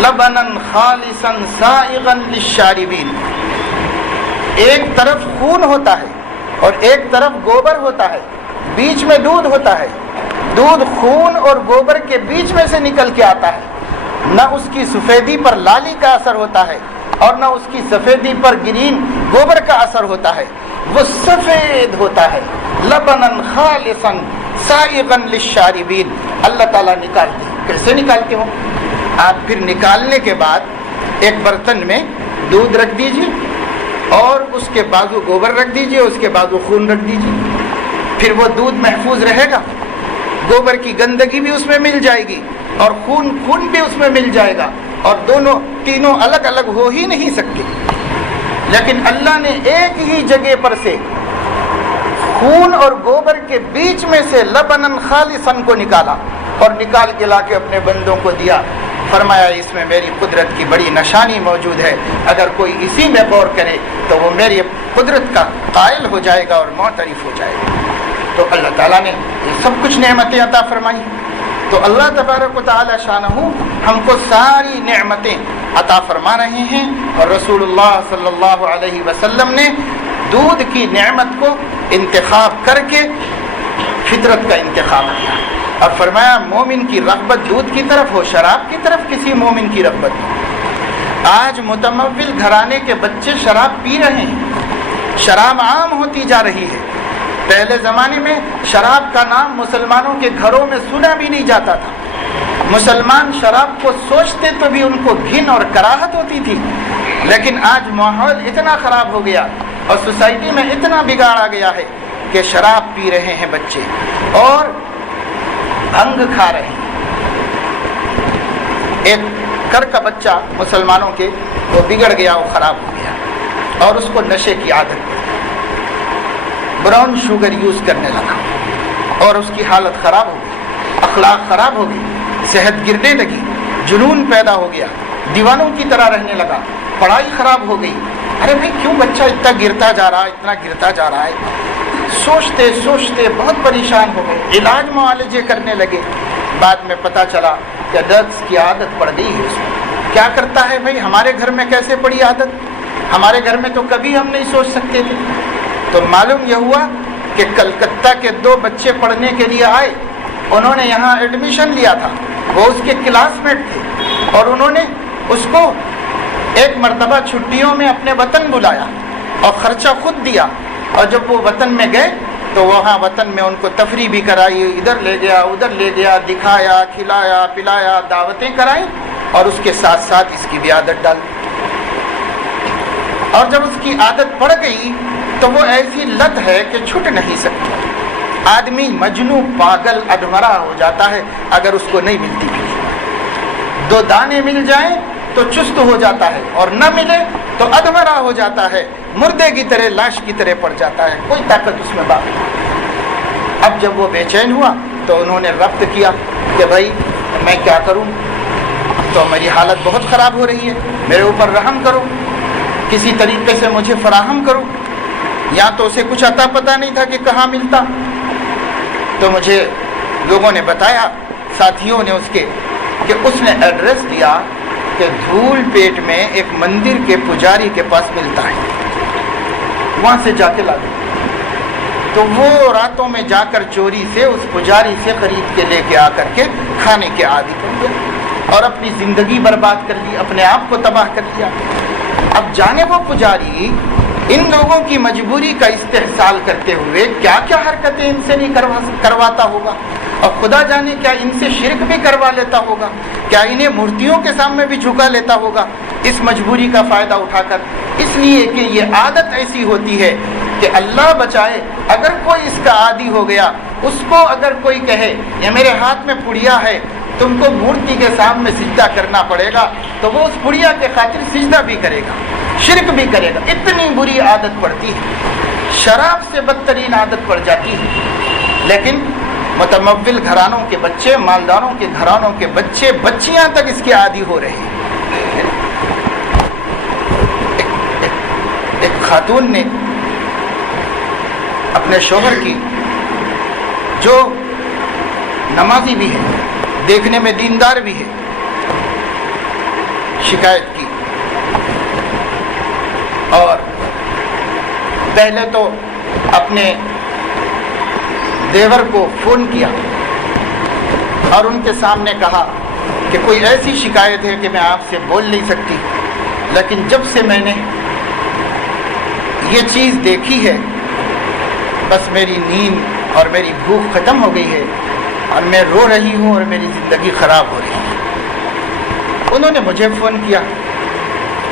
لبنا خالصا سائغا للشاربین. ایک طرف خون ہوتا ہے اور ایک طرف گوبر ہوتا ہے، بیچ میں دودھ ہوتا ہے. دودھ خون اور گوبر کے بیچ میں سے نکل کے آتا ہے. نہ اس کی سفیدی پر لالی کا اثر ہوتا ہے اور نہ اس کی سفیدی پر گرین گوبر کا اثر ہوتا ہے. وہ سفید ہوتا ہے. لبنا خالصا سائغا للشاربین. اللہ تعالیٰ نکالتے ہیں. کیسے نکالتے ہو؟ آپ پھر نکالنے کے بعد ایک برتن میں دودھ رکھ دیجیے اور اس کے بازو گوبر رکھ دیجیے، اس کے بازو خون رکھ دیجیے. پھر وہ دودھ محفوظ رہے گا. گوبر کی گندگی بھی اس میں مل جائے گی اور خون بھی اس میں مل جائے گا، اور تینوں الگ الگ ہو ہی نہیں سکتے. لیکن اللہ نے ایک ہی جگہ پر سے خون اور گوبر کے بیچ میں سے لبنن خالصن کو نکالا اور نکال کے لا کے اپنے بندوں کو دیا. فرمایا اس میں میری قدرت کی بڑی نشانی موجود ہے، اگر کوئی اسی میں غور کرے تو وہ میری قدرت کا قائل ہو جائے گا اور معترف ہو جائے گا. تو اللہ تعالیٰ نے یہ سب کچھ نعمتیں عطا فرمائی. تو اللہ تبارک و تعالی شانہ ہم کو ساری نعمتیں عطا فرما رہے ہیں. اور رسول اللہ صلی اللہ علیہ وسلم نے دودھ کی نعمت کو انتخاب کر کے فطرت کا انتخاب کیا اور فرمایا مومن کی رغبت دودھ کی طرف ہو، شراب کی طرف کسی مومن کی رغبت ہو. آج متمول گھرانے کے بچے شراب پی رہے ہیں، شراب عام ہوتی جا رہی ہے. پہلے زمانے میں شراب کا نام مسلمانوں کے گھروں میں سنا بھی نہیں جاتا تھا. مسلمان شراب کو سوچتے تو بھی ان کو گھن اور کراہت ہوتی تھی، لیکن آج ماحول اتنا خراب ہو گیا اور سوسائٹی میں اتنا بگاڑ آ گیا ہے کہ شراب پی رہے ہیں بچے اور بھنگ کھا رہے ہیں۔ ایک گھر کا بچہ مسلمانوں کے وہ بگڑ گیا، وہ خراب ہو گیا اور اس کو نشے کی عادت پڑ گئی، براؤن شوگر یوز کرنے لگا اور اس کی حالت خراب ہو گئی، اخلاق خراب ہو گئی، صحت گرنے لگی، جنون پیدا ہو گیا، دیوانوں کی طرح رہنے لگا، پڑھائی خراب ہو گئی۔ ارے بھائی کیوں بچہ اتنا گرتا جا رہا ہے، اتنا گرتا جا رہا ہے؟ سوچتے سوچتے بہت پریشان ہو گئے، علاج معالجے کرنے لگے۔ بعد میں پتہ چلا کہ ڈرگس کی عادت پڑ گئی ہے اس کو۔ کیا کرتا ہے بھائی؟ ہمارے گھر میں کیسے پڑی عادت؟ ہمارے گھر میں تو کبھی ہم نہیں سوچ سکتے تھے۔ تو معلوم یہ ہوا کہ کلکتہ کے 2 بچے پڑھنے کے لیے آئے، انہوں نے یہاں ایڈمیشن لیا تھا، وہ اس کے کلاس میٹ تھے اور انہوں نے اس کو ایک مرتبہ چھٹیوں میں اپنے وطن بلایا اور خرچہ خود دیا، اور جب وہ وطن میں گئے تو وہاں وطن میں ان کو تفریح بھی کرائی، ادھر لے گیا ادھر لے گیا، دکھایا، کھلایا پلایا، دعوتیں کرائیں، اور اس کے ساتھ ساتھ اس کی بھی عادت ڈال دی۔ اور جب اس کی عادت پڑ گئی تو وہ ایسی لت ہے کہ چھٹ نہیں سکتی۔ آدمی مجنوں، پاگل، ادھمرا ہو جاتا ہے اگر اس کو نہیں ملتی پھر۔ 2 دانے مل جائیں تو چست ہو جاتا ہے اور نہ ملے تو ادھمرا ہو جاتا ہے، مردے کی طرح، لاش کی طرح پڑ جاتا ہے، کوئی طاقت اس میں باقی نہیں۔ اب جب وہ بے چین ہوا تو انہوں نے ربط کیا کہ بھائی میں کیا کروں، تو میری حالت بہت خراب ہو رہی ہے، میرے اوپر رحم کرو، کسی طریقے سے مجھے فراہم کرو۔ یا تو اسے کچھ عطا پتہ نہیں تھا کہ کہاں ملتا، تو مجھے لوگوں نے بتایا، ساتھیوں نے اس کے، کہ اس نے ایڈریس دیا کہ دھول پیٹ میں ایک مندر کے پجاری کے پاس ملتا ہے، وہاں سے جا کے لا دو۔ تو وہ راتوں میں جا کر چوری سے اس پجاری سے خرید کے لے کے آ کر کے کھانے کے عادی کر گیا اور اپنی زندگی برباد کر لی، اپنے آپ کو تباہ کر دیا۔ اب جانے وہ پجاری ان لوگوں کی مجبوری کا استحصال کرتے ہوئے کیا کیا حرکتیں ان سے نہیں کرواتا ہوگا، اور خدا جانے کیا ان سے شرک بھی کروا لیتا ہوگا، کیا انہیں مورتیوں کے سامنے بھی جھکا لیتا ہوگا اس مجبوری کا فائدہ اٹھا کر۔ اس لیے کہ یہ عادت ایسی ہوتی ہے کہ اللہ بچائے، اگر کوئی اس کا عادی ہو گیا، اس کو اگر کوئی کہے یہ میرے ہاتھ میں پڑیا ہے، تم کو مورتی کے سامنے سجدہ کرنا پڑے گا، تو وہ اس پڑیا کے خاطر سجدہ بھی کرے گا، شرک بھی کرے گا۔ اتنی بری عادت پڑتی ہے، شراب سے بدترین عادت پڑ جاتی ہے۔ لیکن متمول گھرانوں کے بچے، مالداروں کے گھرانوں کے بچے، بچیاں تک اس کے عادی ہو رہے ہیں۔ ایک خاتون نے اپنے شوہر کی، جو نمازی بھی ہے، دیکھنے میں دیندار بھی ہے، شکایت کی، اور پہلے تو اپنے دیور کو فون کیا اور ان کے سامنے کہا کہ کوئی ایسی شکایت ہے کہ میں آپ سے بول نہیں سکتی، لیکن جب سے میں نے یہ چیز دیکھی ہے بس میری نیند اور میری بھوک ختم ہو گئی ہے اور میں رو رہی ہوں اور میری زندگی خراب ہو رہی ہے۔ انہوں نے مجھے فون کیا،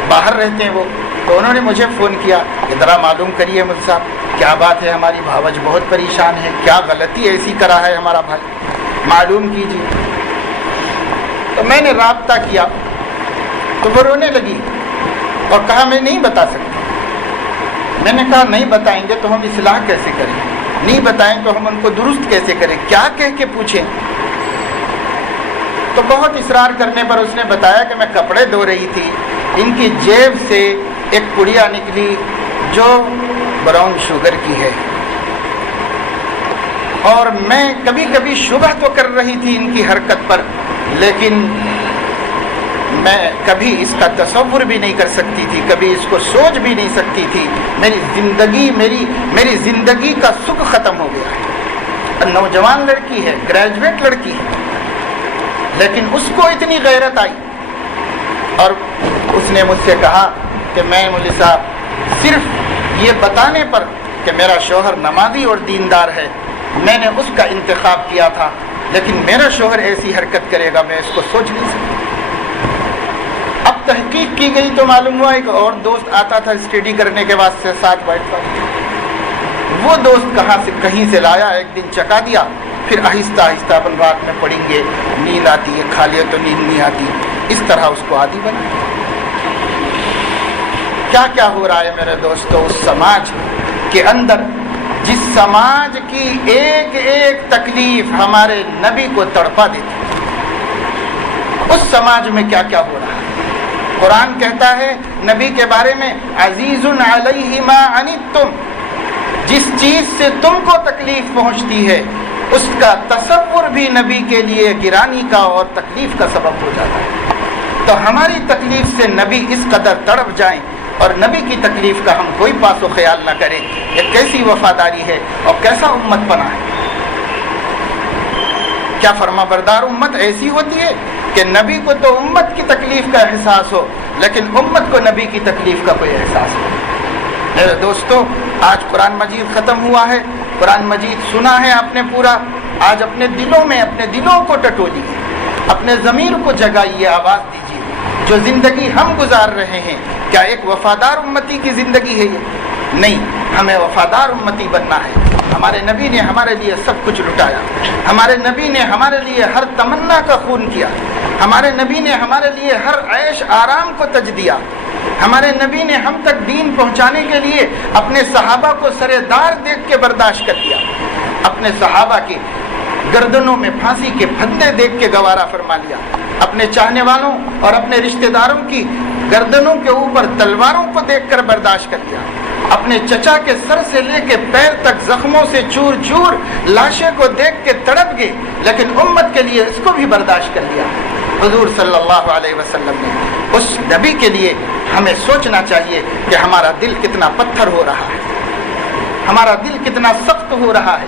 باہر رہتے ہیں وہ، تو انہوں نے مجھے فون کیا کہ ذرا معلوم کریے مجھ صاحب کیا بات ہے، ہماری بھاوج بہت پریشان ہے، کیا غلطی ایسی کرا ہے ہمارا بھائی، معلوم کیجیے۔ تو میں نے رابطہ کیا تو وہ رونے لگی اور کہا میں نہیں بتا سکتی۔ میں نے کہا نہیں بتائیں گے تو ہم اصلاح کیسے کریں، نہیں بتائیں تو ہم ان کو درست کیسے کریں، کیا کہہ کے پوچھیں؟ تو بہت اصرار کرنے پر اس نے بتایا کہ میں کپڑے دھو رہی تھی، ان کی جیب سے ایک پڑیا نکلی جو براؤن شوگر کی ہے، اور میں کبھی کبھی شبہ تو کر رہی تھی ان کی حرکت پر، لیکن میں کبھی اس کا تصور بھی نہیں کر سکتی تھی، کبھی اس کو سوچ بھی نہیں سکتی تھی۔ میری زندگی کا سکھ ختم ہو گیا ہے۔ نوجوان لڑکی ہے، گریجویٹ لڑکی ہے، لیکن اس کو اتنی غیرت آئی اور اس نے مجھ سے کہا کہ میں مولوی صاحب صرف یہ بتانے پر کہ میرا شوہر نمازی اور دیندار ہے، میں نے اس کا انتخاب کیا تھا لیکن میرا شوہر ایسی حرکت کرے گا، میں اس کو سوچ نہیں سکتا۔ اب تحقیق کی گئی تو معلوم ہوا ایک اور دوست آتا تھا اسٹڈی کرنے کے واسطے، ساتھ بیٹھتا تھا۔ وہ دوست کہیں سے لایا، ایک دن چکا دیا، پھر آہستہ آہستہ اپن رات میں پڑھیں گے، نیند آتی ہے، کھا لیا تو نیند نہیں آتی، اس طرح اس کو عادی بنا۔ کیا کیا ہو رہا ہے میرے دوستو اس سماج کے اندر، جس سماج کی ایک ایک تکلیف ہمارے نبی کو تڑپا دیتی، اس سماج میں کیا کیا ہو رہا ہے۔ قرآن کہتا ہے نبی کے بارے میں عزیز علیہ ما عنتم، جس چیز سے تم کو تکلیف پہنچتی ہے اس کا تصور بھی نبی کے لیے گرانی کا اور تکلیف کا سبب ہو جاتا ہے۔ تو ہماری تکلیف سے نبی اس قدر تڑپ جائیں اور نبی کی تکلیف کا ہم کوئی پاس و خیال نہ کریں، یہ کیسی وفاداری ہے اور کیسا امت بنا ہے۔ کیا فرما بردار امت ایسی ہوتی ہے کہ نبی کو تو امت کی تکلیف کا احساس ہو لیکن امت کو نبی کی تکلیف کا کوئی احساس ہو۔ میرے دوستو، آج قرآن مجید ختم ہوا ہے، قرآن مجید سنا ہے آپ نے پورا، آج اپنے دلوں میں اپنے دلوں کو ٹٹولیے، اپنے ضمیر کو جگائیے، آواز دیجیے۔ جو زندگی ہم گزار رہے ہیں کیا ایک وفادار امتی کی زندگی ہے یہ؟ نہیں، ہمیں وفادار امتی بننا ہے۔ ہمارے نبی نے ہمارے لیے سب کچھ لٹایا، ہمارے نبی نے ہمارے لیے ہر تمنا کا خون کیا، ہمارے نبی نے ہمارے لیے ہر عیش آرام کو تج دیا، ہمارے نبی نے ہم تک دین پہنچانے کے لیے اپنے صحابہ کو سرے دار دیکھ کے برداشت کر لیا، اپنے صحابہ کی گردنوں میں پھانسی کے پھندے دیکھ کے گوارا فرما لیا، اپنے چاہنے والوں اور اپنے رشتہ داروں کی گردنوں کے اوپر تلواروں کو دیکھ کر برداشت کر لیا، اپنے چچا کے سر سے لے کے پیر تک زخموں سے چور چور لاشیں کو دیکھ کے تڑپ گئے، لیکن امت کے لیے اس کو بھی برداشت کر لیا۔ حضور صلی اللہ علیہ وسلم نے اس نبی کے لیے ہمیں سوچنا چاہیے کہ ہمارا دل کتنا پتھر ہو رہا ہے، ہمارا دل کتنا سخت ہو رہا ہے،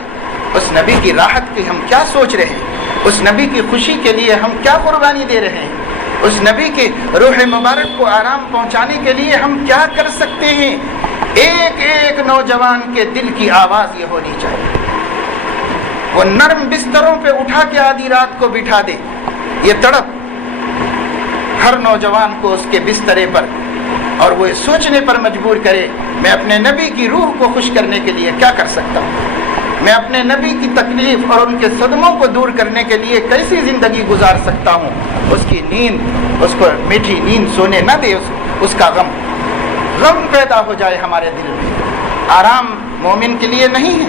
اس نبی کی راحت کی ہم کیا سوچ رہے ہیں، اس نبی کی خوشی کے لیے ہم کیا قربانی دے رہے ہیں، اس نبی کی روح مبارک کو آرام پہنچانے کے لیے ہم کیا کر سکتے ہیں۔ ایک ایک نوجوان کے دل کی آواز یہ ہونی چاہیے، وہ نرم بستروں پہ اٹھا کے آدھی رات کو بٹھا دے، یہ تڑپ ہر نوجوان کو اس کے بسترے پر اور وہ سوچنے پر مجبور کرے، میں اپنے نبی کی روح کو خوش کرنے کے لیے کیا کر سکتا ہوں، میں اپنے نبی کی تکلیف اور ان کے صدموں کو دور کرنے کے لیے کیسی زندگی گزار سکتا ہوں۔ اس کی نیند، اس کو میٹھی نیند سونے نہ دے، اس کا غم پیدا ہو جائے ہمارے دل میں۔ آرام مومن کے لیے نہیں ہے،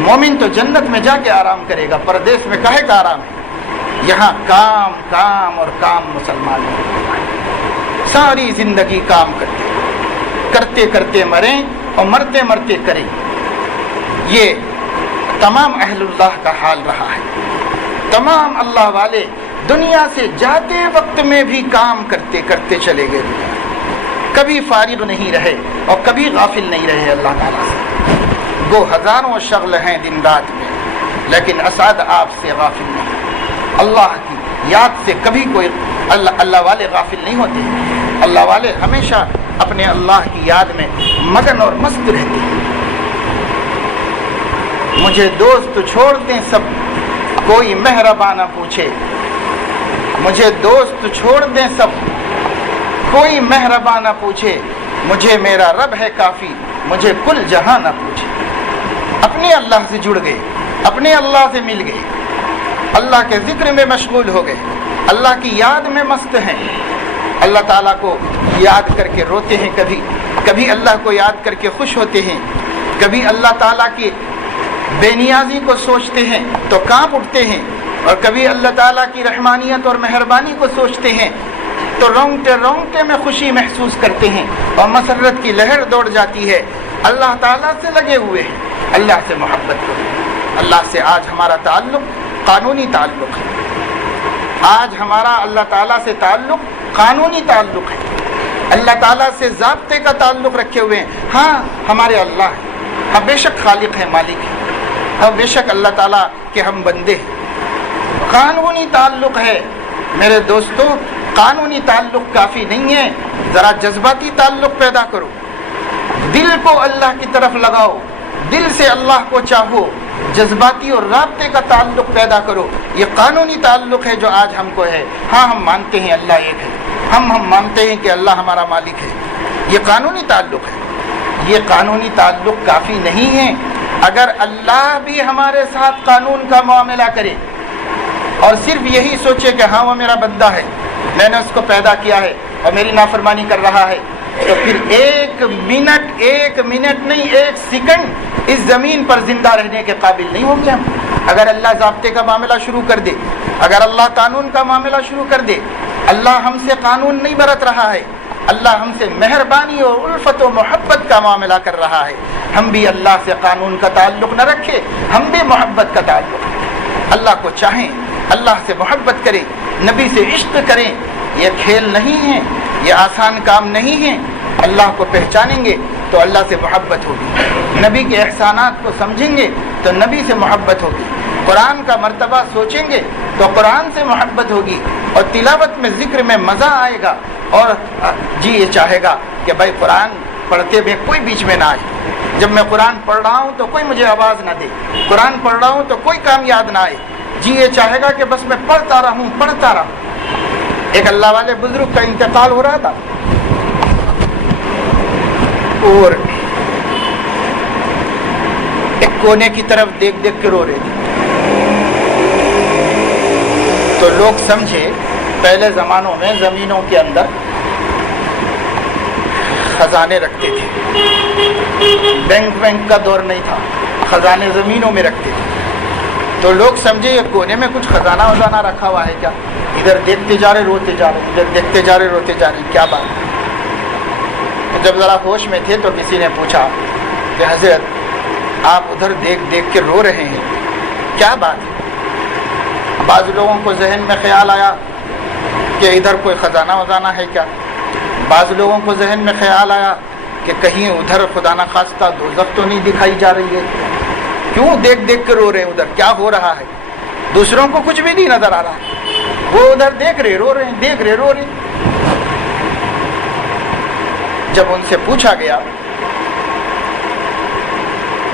مومن تو جنت میں جا کے آرام کرے گا، پردیس میں کہے گا آرام ہے، یہاں کام کام اور کام مسلمان ہیں، ساری زندگی کام کرتے کرتے مریں اور مرتے مرتے کریں۔ یہ تمام اہل اللہ کا حال رہا ہے، تمام اللہ والے دنیا سے جاتے وقت میں بھی کام کرتے کرتے چلے گئے، کبھی فارغ نہیں رہے اور کبھی غافل نہیں رہے اللہ تعالیٰ سے۔ وہ ہزاروں شغل ہیں دن رات میں، لیکن اسعد آپ سے غافل نہیں، اللہ کی یاد سے کبھی کوئی اللہ والے غافل نہیں ہوتے، اللہ والے ہمیشہ اپنے اللہ کی یاد میں مگن اور مست رہتے ہیں۔ مجھے دوست چھوڑ دیں سب، کوئی مہرباں نہ پوچھے، مجھے دوست چھوڑ دیں سب، کوئی مہرباں نہ پوچھے، مجھے میرا رب ہے کافی، مجھے کل جہاں نہ پوچھے۔ اپنے اللہ سے جڑ گئے، اپنے اللہ سے مل گئے، اللہ کے ذکر میں مشغول ہو گئے، اللہ کی یاد میں مست ہیں، اللہ تعالیٰ کو یاد کر کے روتے ہیں، کبھی اللہ کو یاد کر کے خوش ہوتے ہیں، کبھی اللہ تعالیٰ کی بے نیازی کو سوچتے ہیں تو کانپ اٹھتے ہیں، اور کبھی اللہ تعالیٰ کی رحمانیت اور مہربانی کو سوچتے ہیں تو رونگٹے رونگٹے میں خوشی محسوس کرتے ہیں اور مسرت کی لہر دوڑ جاتی ہے۔ اللہ تعالیٰ سے لگے ہوئے ہیں، اللہ سے محبت کریں۔ اللہ سے آج ہمارا تعلق قانونی تعلق ہے، آج ہمارا اللہ تعالیٰ سے تعلق قانونی تعلق ہے، اللہ تعالیٰ سے ضابطے کا تعلق رکھے ہوئے ہیں۔ ہاں ہمارے اللہ ہیں، ہاں بے شک خالق ہے، مالک ہے، ہاں بے شک اللہ تعالیٰ کے ہم بندے ہیں، قانونی تعلق ہے۔ میرے دوستو، قانونی تعلق کافی نہیں ہے، ذرا جذباتی تعلق پیدا کرو، دل کو اللہ کی طرف لگاؤ، دل سے اللہ کو چاہو، جذباتی اور رابطے کا تعلق پیدا کرو. یہ قانونی تعلق ہے جو آج ہم کو ہے. ہاں ہم مانتے ہیں اللہ ایک ہے, ہم مانتے ہیں کہ اللہ ہمارا مالک ہے, یہ قانونی تعلق ہے. یہ قانونی تعلق کافی نہیں ہے. اگر اللہ بھی ہمارے ساتھ قانون کا معاملہ کرے اور صرف یہی سوچے کہ ہاں وہ میرا بندہ ہے, میں نے اس کو پیدا کیا ہے اور میری نافرمانی کر رہا ہے, تو پھر ایک منٹ نہیں, ایک سیکنڈ اس زمین پر زندہ رہنے کے قابل نہیں ہوں گے ہم. اگر اللہ ضابطے کا معاملہ شروع کر دے, اگر اللہ قانون کا معاملہ شروع کر دے, اللہ ہم سے قانون نہیں برت رہا ہے, اللہ ہم سے مہربانی اور الفت و محبت کا معاملہ کر رہا ہے. ہم بھی اللہ سے قانون کا تعلق نہ رکھے, ہم بھی محبت کا تعلق رکھیں, اللہ کو چاہیں, اللہ سے محبت کریں, نبی سے عشق کریں. یہ کھیل نہیں ہے, یہ آسان کام نہیں ہے. اللہ کو پہچانیں گے تو اللہ سے محبت ہوگی, نبی کے احسانات کو سمجھیں گے تو نبی سے محبت ہوگی, قرآن کا مرتبہ سوچیں گے تو قرآن سے محبت ہوگی, اور تلاوت میں ذکر میں مزہ آئے گا, اور جی یہ چاہے گا کہ بھائی قرآن پڑھتے ہوئے کوئی بیچ میں نہ آئے. جب میں قرآن پڑھ رہا ہوں تو کوئی مجھے آواز نہ دے, قرآن پڑھ رہا ہوں تو کوئی کام یاد نہ آئے. جی یہ چاہے گا کہ بس میں پڑھتا رہوں. ایک اللہ والے بزرگ کا انتقال ہو رہا تھا اور ایک کونے کی طرف دیکھ کے رو رہے تھے. تو لوگ سمجھے پہلے زمانوں میں زمینوں کے اندر خزانے رکھتے تھے, بینک کا دور نہیں تھا, خزانے زمینوں میں رکھتے تھے. تو لوگ سمجھے یہ کونے میں کچھ خزانہ رکھا ہوا ہے کیا, ادھر دیکھتے جا رہے روتے جا رہے, ادھر دیکھتے جا رہے روتے جا رہے, کیا بات. جب ذرا ہوش میں تھے تو کسی نے پوچھا کہ حضرت آپ ادھر دیکھ کے رو رہے ہیں, کیا بات ہے. بعض لوگوں کو ذہن میں خیال آیا کہ ادھر کوئی خزانہ ہے کیا. بعض لوگوں کو ذہن میں خیال آیا کہ کہیں ادھر خدا نہ خواستہ دوزخ تو نہیں دکھائی جا رہی ہے, کیوں دیکھ کے رو رہے ہیں, ادھر کیا ہو رہا ہے. دوسروں کو کچھ بھی نہیں نظر آ رہا, وہ ادھر دیکھ رہے رو رہے. جب ان سے پوچھا گیا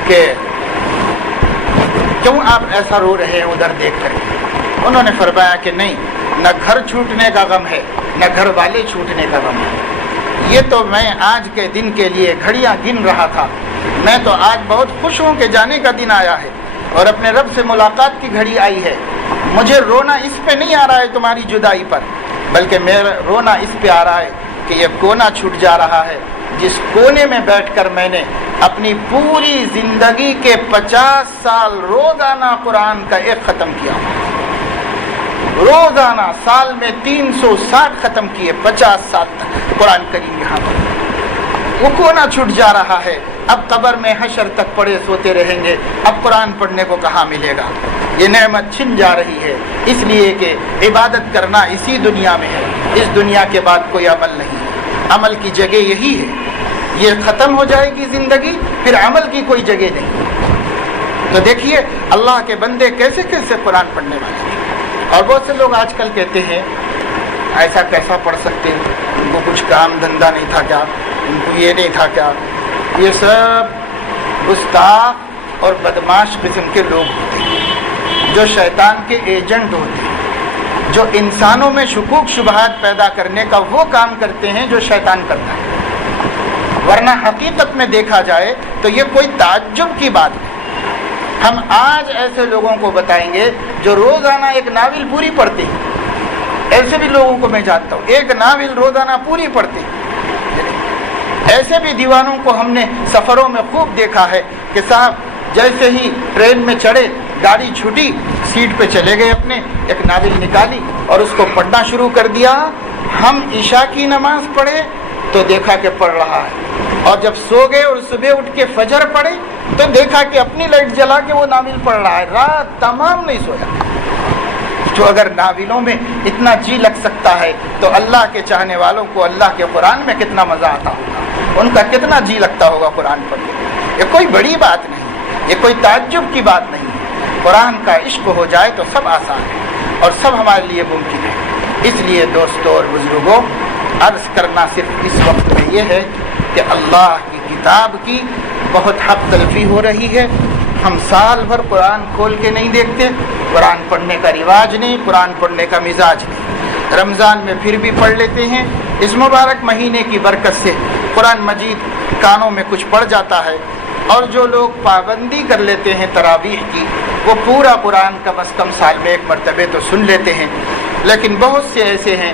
کہ کیوں آپ ایسا رو رہے ہیں ادھر دیکھ کر, انہوں نے فرمایا کہ نہیں, نہ گھر چھوٹنے کا غم ہے, نہ گھر والے چھوٹنے کا غم ہے. یہ تو میں آج کے دن کے لیے گھڑیاں گن رہا تھا. میں تو آج بہت خوش ہوں کہ جانے کا دن آیا ہے اور اپنے رب سے ملاقات کی گھڑی آئی ہے. مجھے رونا اس پہ نہیں آ رہا ہے تمہاری جدائی پر, بلکہ میرا رونا اس پہ آ رہا ہے کہ یہ کونا چھوٹ جا رہا ہے جس کونے میں بیٹھ کر میں نے اپنی پوری زندگی کے 50 سال روزانہ قرآن کا ایک ختم کیا. روزانہ سال میں 360 ختم کیے, 50 سال تک قرآن کریم یہاں پر. وہ کونا چھوٹ جا رہا ہے. اب قبر میں حشر تک پڑے سوتے رہیں گے, اب قرآن پڑھنے کو کہاں ملے گا. یہ نعمت چھن جا رہی ہے, اس لیے کہ عبادت کرنا اسی دنیا میں ہے, اس دنیا کے بعد کوئی عمل نہیں. عمل کی جگہ یہی ہے, یہ ختم ہو جائے گی زندگی, پھر عمل کی کوئی جگہ نہیں. تو دیکھیے اللہ کے بندے کیسے قرآن پڑھنے والے ہیں. اور بہت سے لوگ آج کل کہتے ہیں ایسا کیسا پڑھ سکتے ہیں, ان کو کچھ کام دھندا نہیں تھا کیا, ان کو یہ نہیں تھا کیا. یہ سب گستاخ اور بدماش قسم کے لوگ ہوتے ہیں جو شیطان کے ایجنٹ ہوتے ہیں, جو انسانوں میں شکوک شبہات پیدا کرنے کا وہ کام کرتے ہیں جو شیطان کرتا ہے. ورنہ حقیقت میں دیکھا جائے تو یہ کوئی تعجب کی بات نہیں. ہم آج ایسے لوگوں کو بتائیں گے جو روزانہ ایک ناول پوری پڑھتے ہیں. ایسے بھی لوگوں کو میں جانتا ہوں ایک ناول روزانہ پوری پڑھتے ہیں. ایسے بھی دیوانوں کو ہم نے سفروں میں خوب دیکھا ہے کہ صاحب جیسے ہی ٹرین میں چڑھے, گاڑی چھوٹی, سیٹ پہ چلے گئے, اپنے ایک ناول نکالی اور اس کو پڑھنا شروع کر دیا. ہم عشاء کی نماز پڑھے تو دیکھا کہ پڑھ رہا ہے, اور جب سو گئے اور صبح اٹھ کے فجر پڑھے تو دیکھا کہ اپنی لائٹ جلا کے وہ ناول پڑھ رہا ہے. رات تمام نہیں سویا. جو اگر ناولوں میں اتنا جی لگ سکتا ہے تو اللہ کے چاہنے والوں کو اللہ کے قرآن میں کتنا مزہ آتا ہوگا, ان کا کتنا جی لگتا ہوگا قرآن پڑھنے. یہ کوئی بڑی بات نہیں, یہ کوئی تعجب کی بات نہیں ہے. قرآن کا عشق ہو جائے تو سب آسان ہے اور سب ہمارے لیے ممکن ہے. اس لیے دوستوں اور بزرگوں, عرض کرنا صرف اس وقت میں یہ ہے کہ اللہ کی کتاب کی بہت حق تلفی ہو رہی ہے. ہم سال بھر قرآن کھول کے نہیں دیکھتے، قرآن پڑھنے کا رواج نہیں، قرآن پڑھنے کا مزاج نہیں۔ رمضان میں پھر بھی پڑھ لیتے ہیں، اس مبارک مہینے کی برکت سے قرآن مجید کانوں میں کچھ پڑ جاتا ہے، اور جو لوگ پابندی کر لیتے ہیں تراویح کی، وہ پورا قرآن کم از کم سال میں ایک مرتبہ تو سن لیتے ہیں۔ لیکن بہت سے ایسے ہیں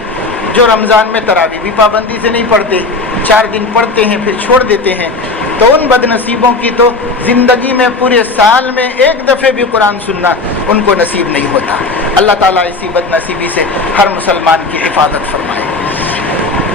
جو رمضان میں تراویح بھی پابندی سے نہیں پڑھتے، 4 دن پڑھتے ہیں پھر چھوڑ دیتے ہیں۔ تو ان بد نصیبوں کی تو زندگی میں پورے سال میں ایک دفعہ بھی قرآن سننا ان کو نصیب نہیں ہوتا۔ اللہ تعالیٰ اسی بد نصیبی سے ہر مسلمان کی حفاظت فرمائے۔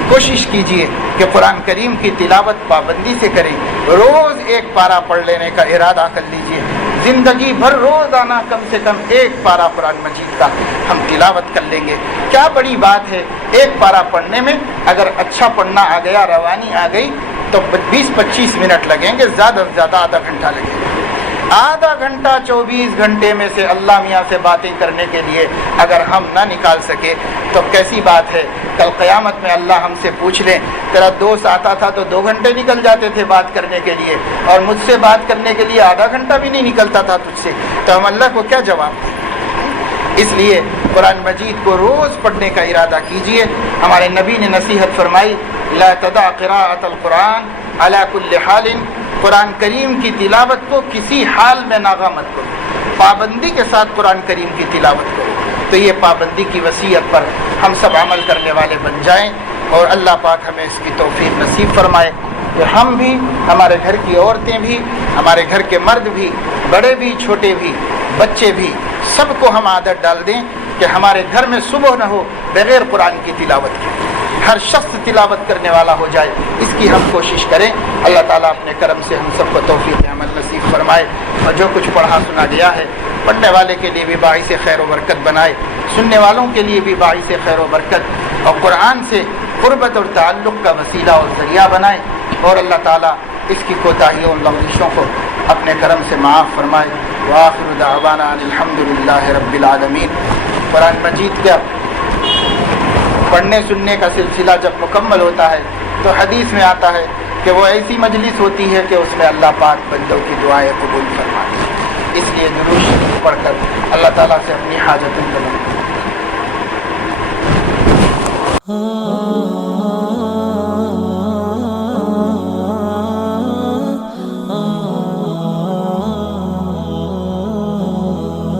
کوشش کیجئے کہ قرآن کریم کی تلاوت پابندی سے کریں، روز ایک پارہ پڑھ لینے کا ارادہ کر لیجئے، زندگی بھر روزانہ کم سے کم ایک پارہ قرآن مجید کا ہم تلاوت کر لیں گے۔ کیا بڑی بات ہے، ایک پارہ پڑھنے میں اگر اچھا پڑھنا آ گیا، روانی آ گئی، تو 20-25 منٹ لگیں گے، زیادہ سے زیادہ آدھا گھنٹہ لگے گا۔ آدھا گھنٹہ 24 گھنٹے میں سے اللہ میاں سے باتیں کرنے کے لیے اگر ہم نہ نکال سکے تو کیسی بات ہے۔ کل قیامت میں اللہ ہم سے پوچھ لیں، تیرا دوست آتا تھا تو 2 گھنٹے نکل جاتے تھے بات کرنے کے لیے، اور مجھ سے بات کرنے کے لیے آدھا گھنٹہ بھی نہیں نکلتا تھا تجھ سے، تو ہم اللہ کو کیا جواب دیں؟ اس لیے قرآن مجید کو روز پڑھنے کا ارادہ کیجئے۔ ہمارے نبی نے نصیحت فرمائی، لا تدع قراءۃ القرآن علی کل حال، قرآن کریم کی تلاوت کو کسی حال میں ناغہ مت کرو، پابندی کے ساتھ قرآن کریم کی تلاوت کرو۔ تو یہ پابندی کی وصیت پر ہم سب عمل کرنے والے بن جائیں، اور اللہ پاک ہمیں اس کی توفیق نصیب فرمائے کہ ہم بھی، ہمارے گھر کی عورتیں بھی، ہمارے گھر کے مرد بھی، بڑے بھی چھوٹے بھی، بچے بھی، سب کو ہم عادت ڈال دیں کہ ہمارے گھر میں صبح نہ ہو بغیر قرآن کی تلاوت کے، ہر شخص تلاوت کرنے والا ہو جائے، اس کی ہم کوشش کریں۔ اللہ تعالیٰ اپنے کرم سے ہم سب کو توفیق عمل نصیب فرمائے، اور جو کچھ پڑھا سنا گیا ہے پڑھنے والے کے لیے بھی باعث خیر و برکت بنائے، سننے والوں کے لیے بھی باعث خیر و برکت اور قرآن سے قربت اور تعلق کا وسیلہ اور ذریعہ بنائے، اور اللہ تعالیٰ اس کی کوتاہیوں اور لغزشوں کو اپنے کرم سے معاف فرمائے۔ وآخر دعوانا ان الحمدللہ رب العالمین۔ قرآن مجید کا پڑھنے سننے کا سلسلہ جب مکمل ہوتا ہے تو حدیث میں آتا ہے کہ وہ ایسی مجلس ہوتی ہے کہ اس میں اللہ پاک بندوں کی دعائیں قبول فرماتے ہیں۔ اس لیے درود شریف پڑھ کر اللہ تعالیٰ سے اپنی حاجتیں طلب کریں۔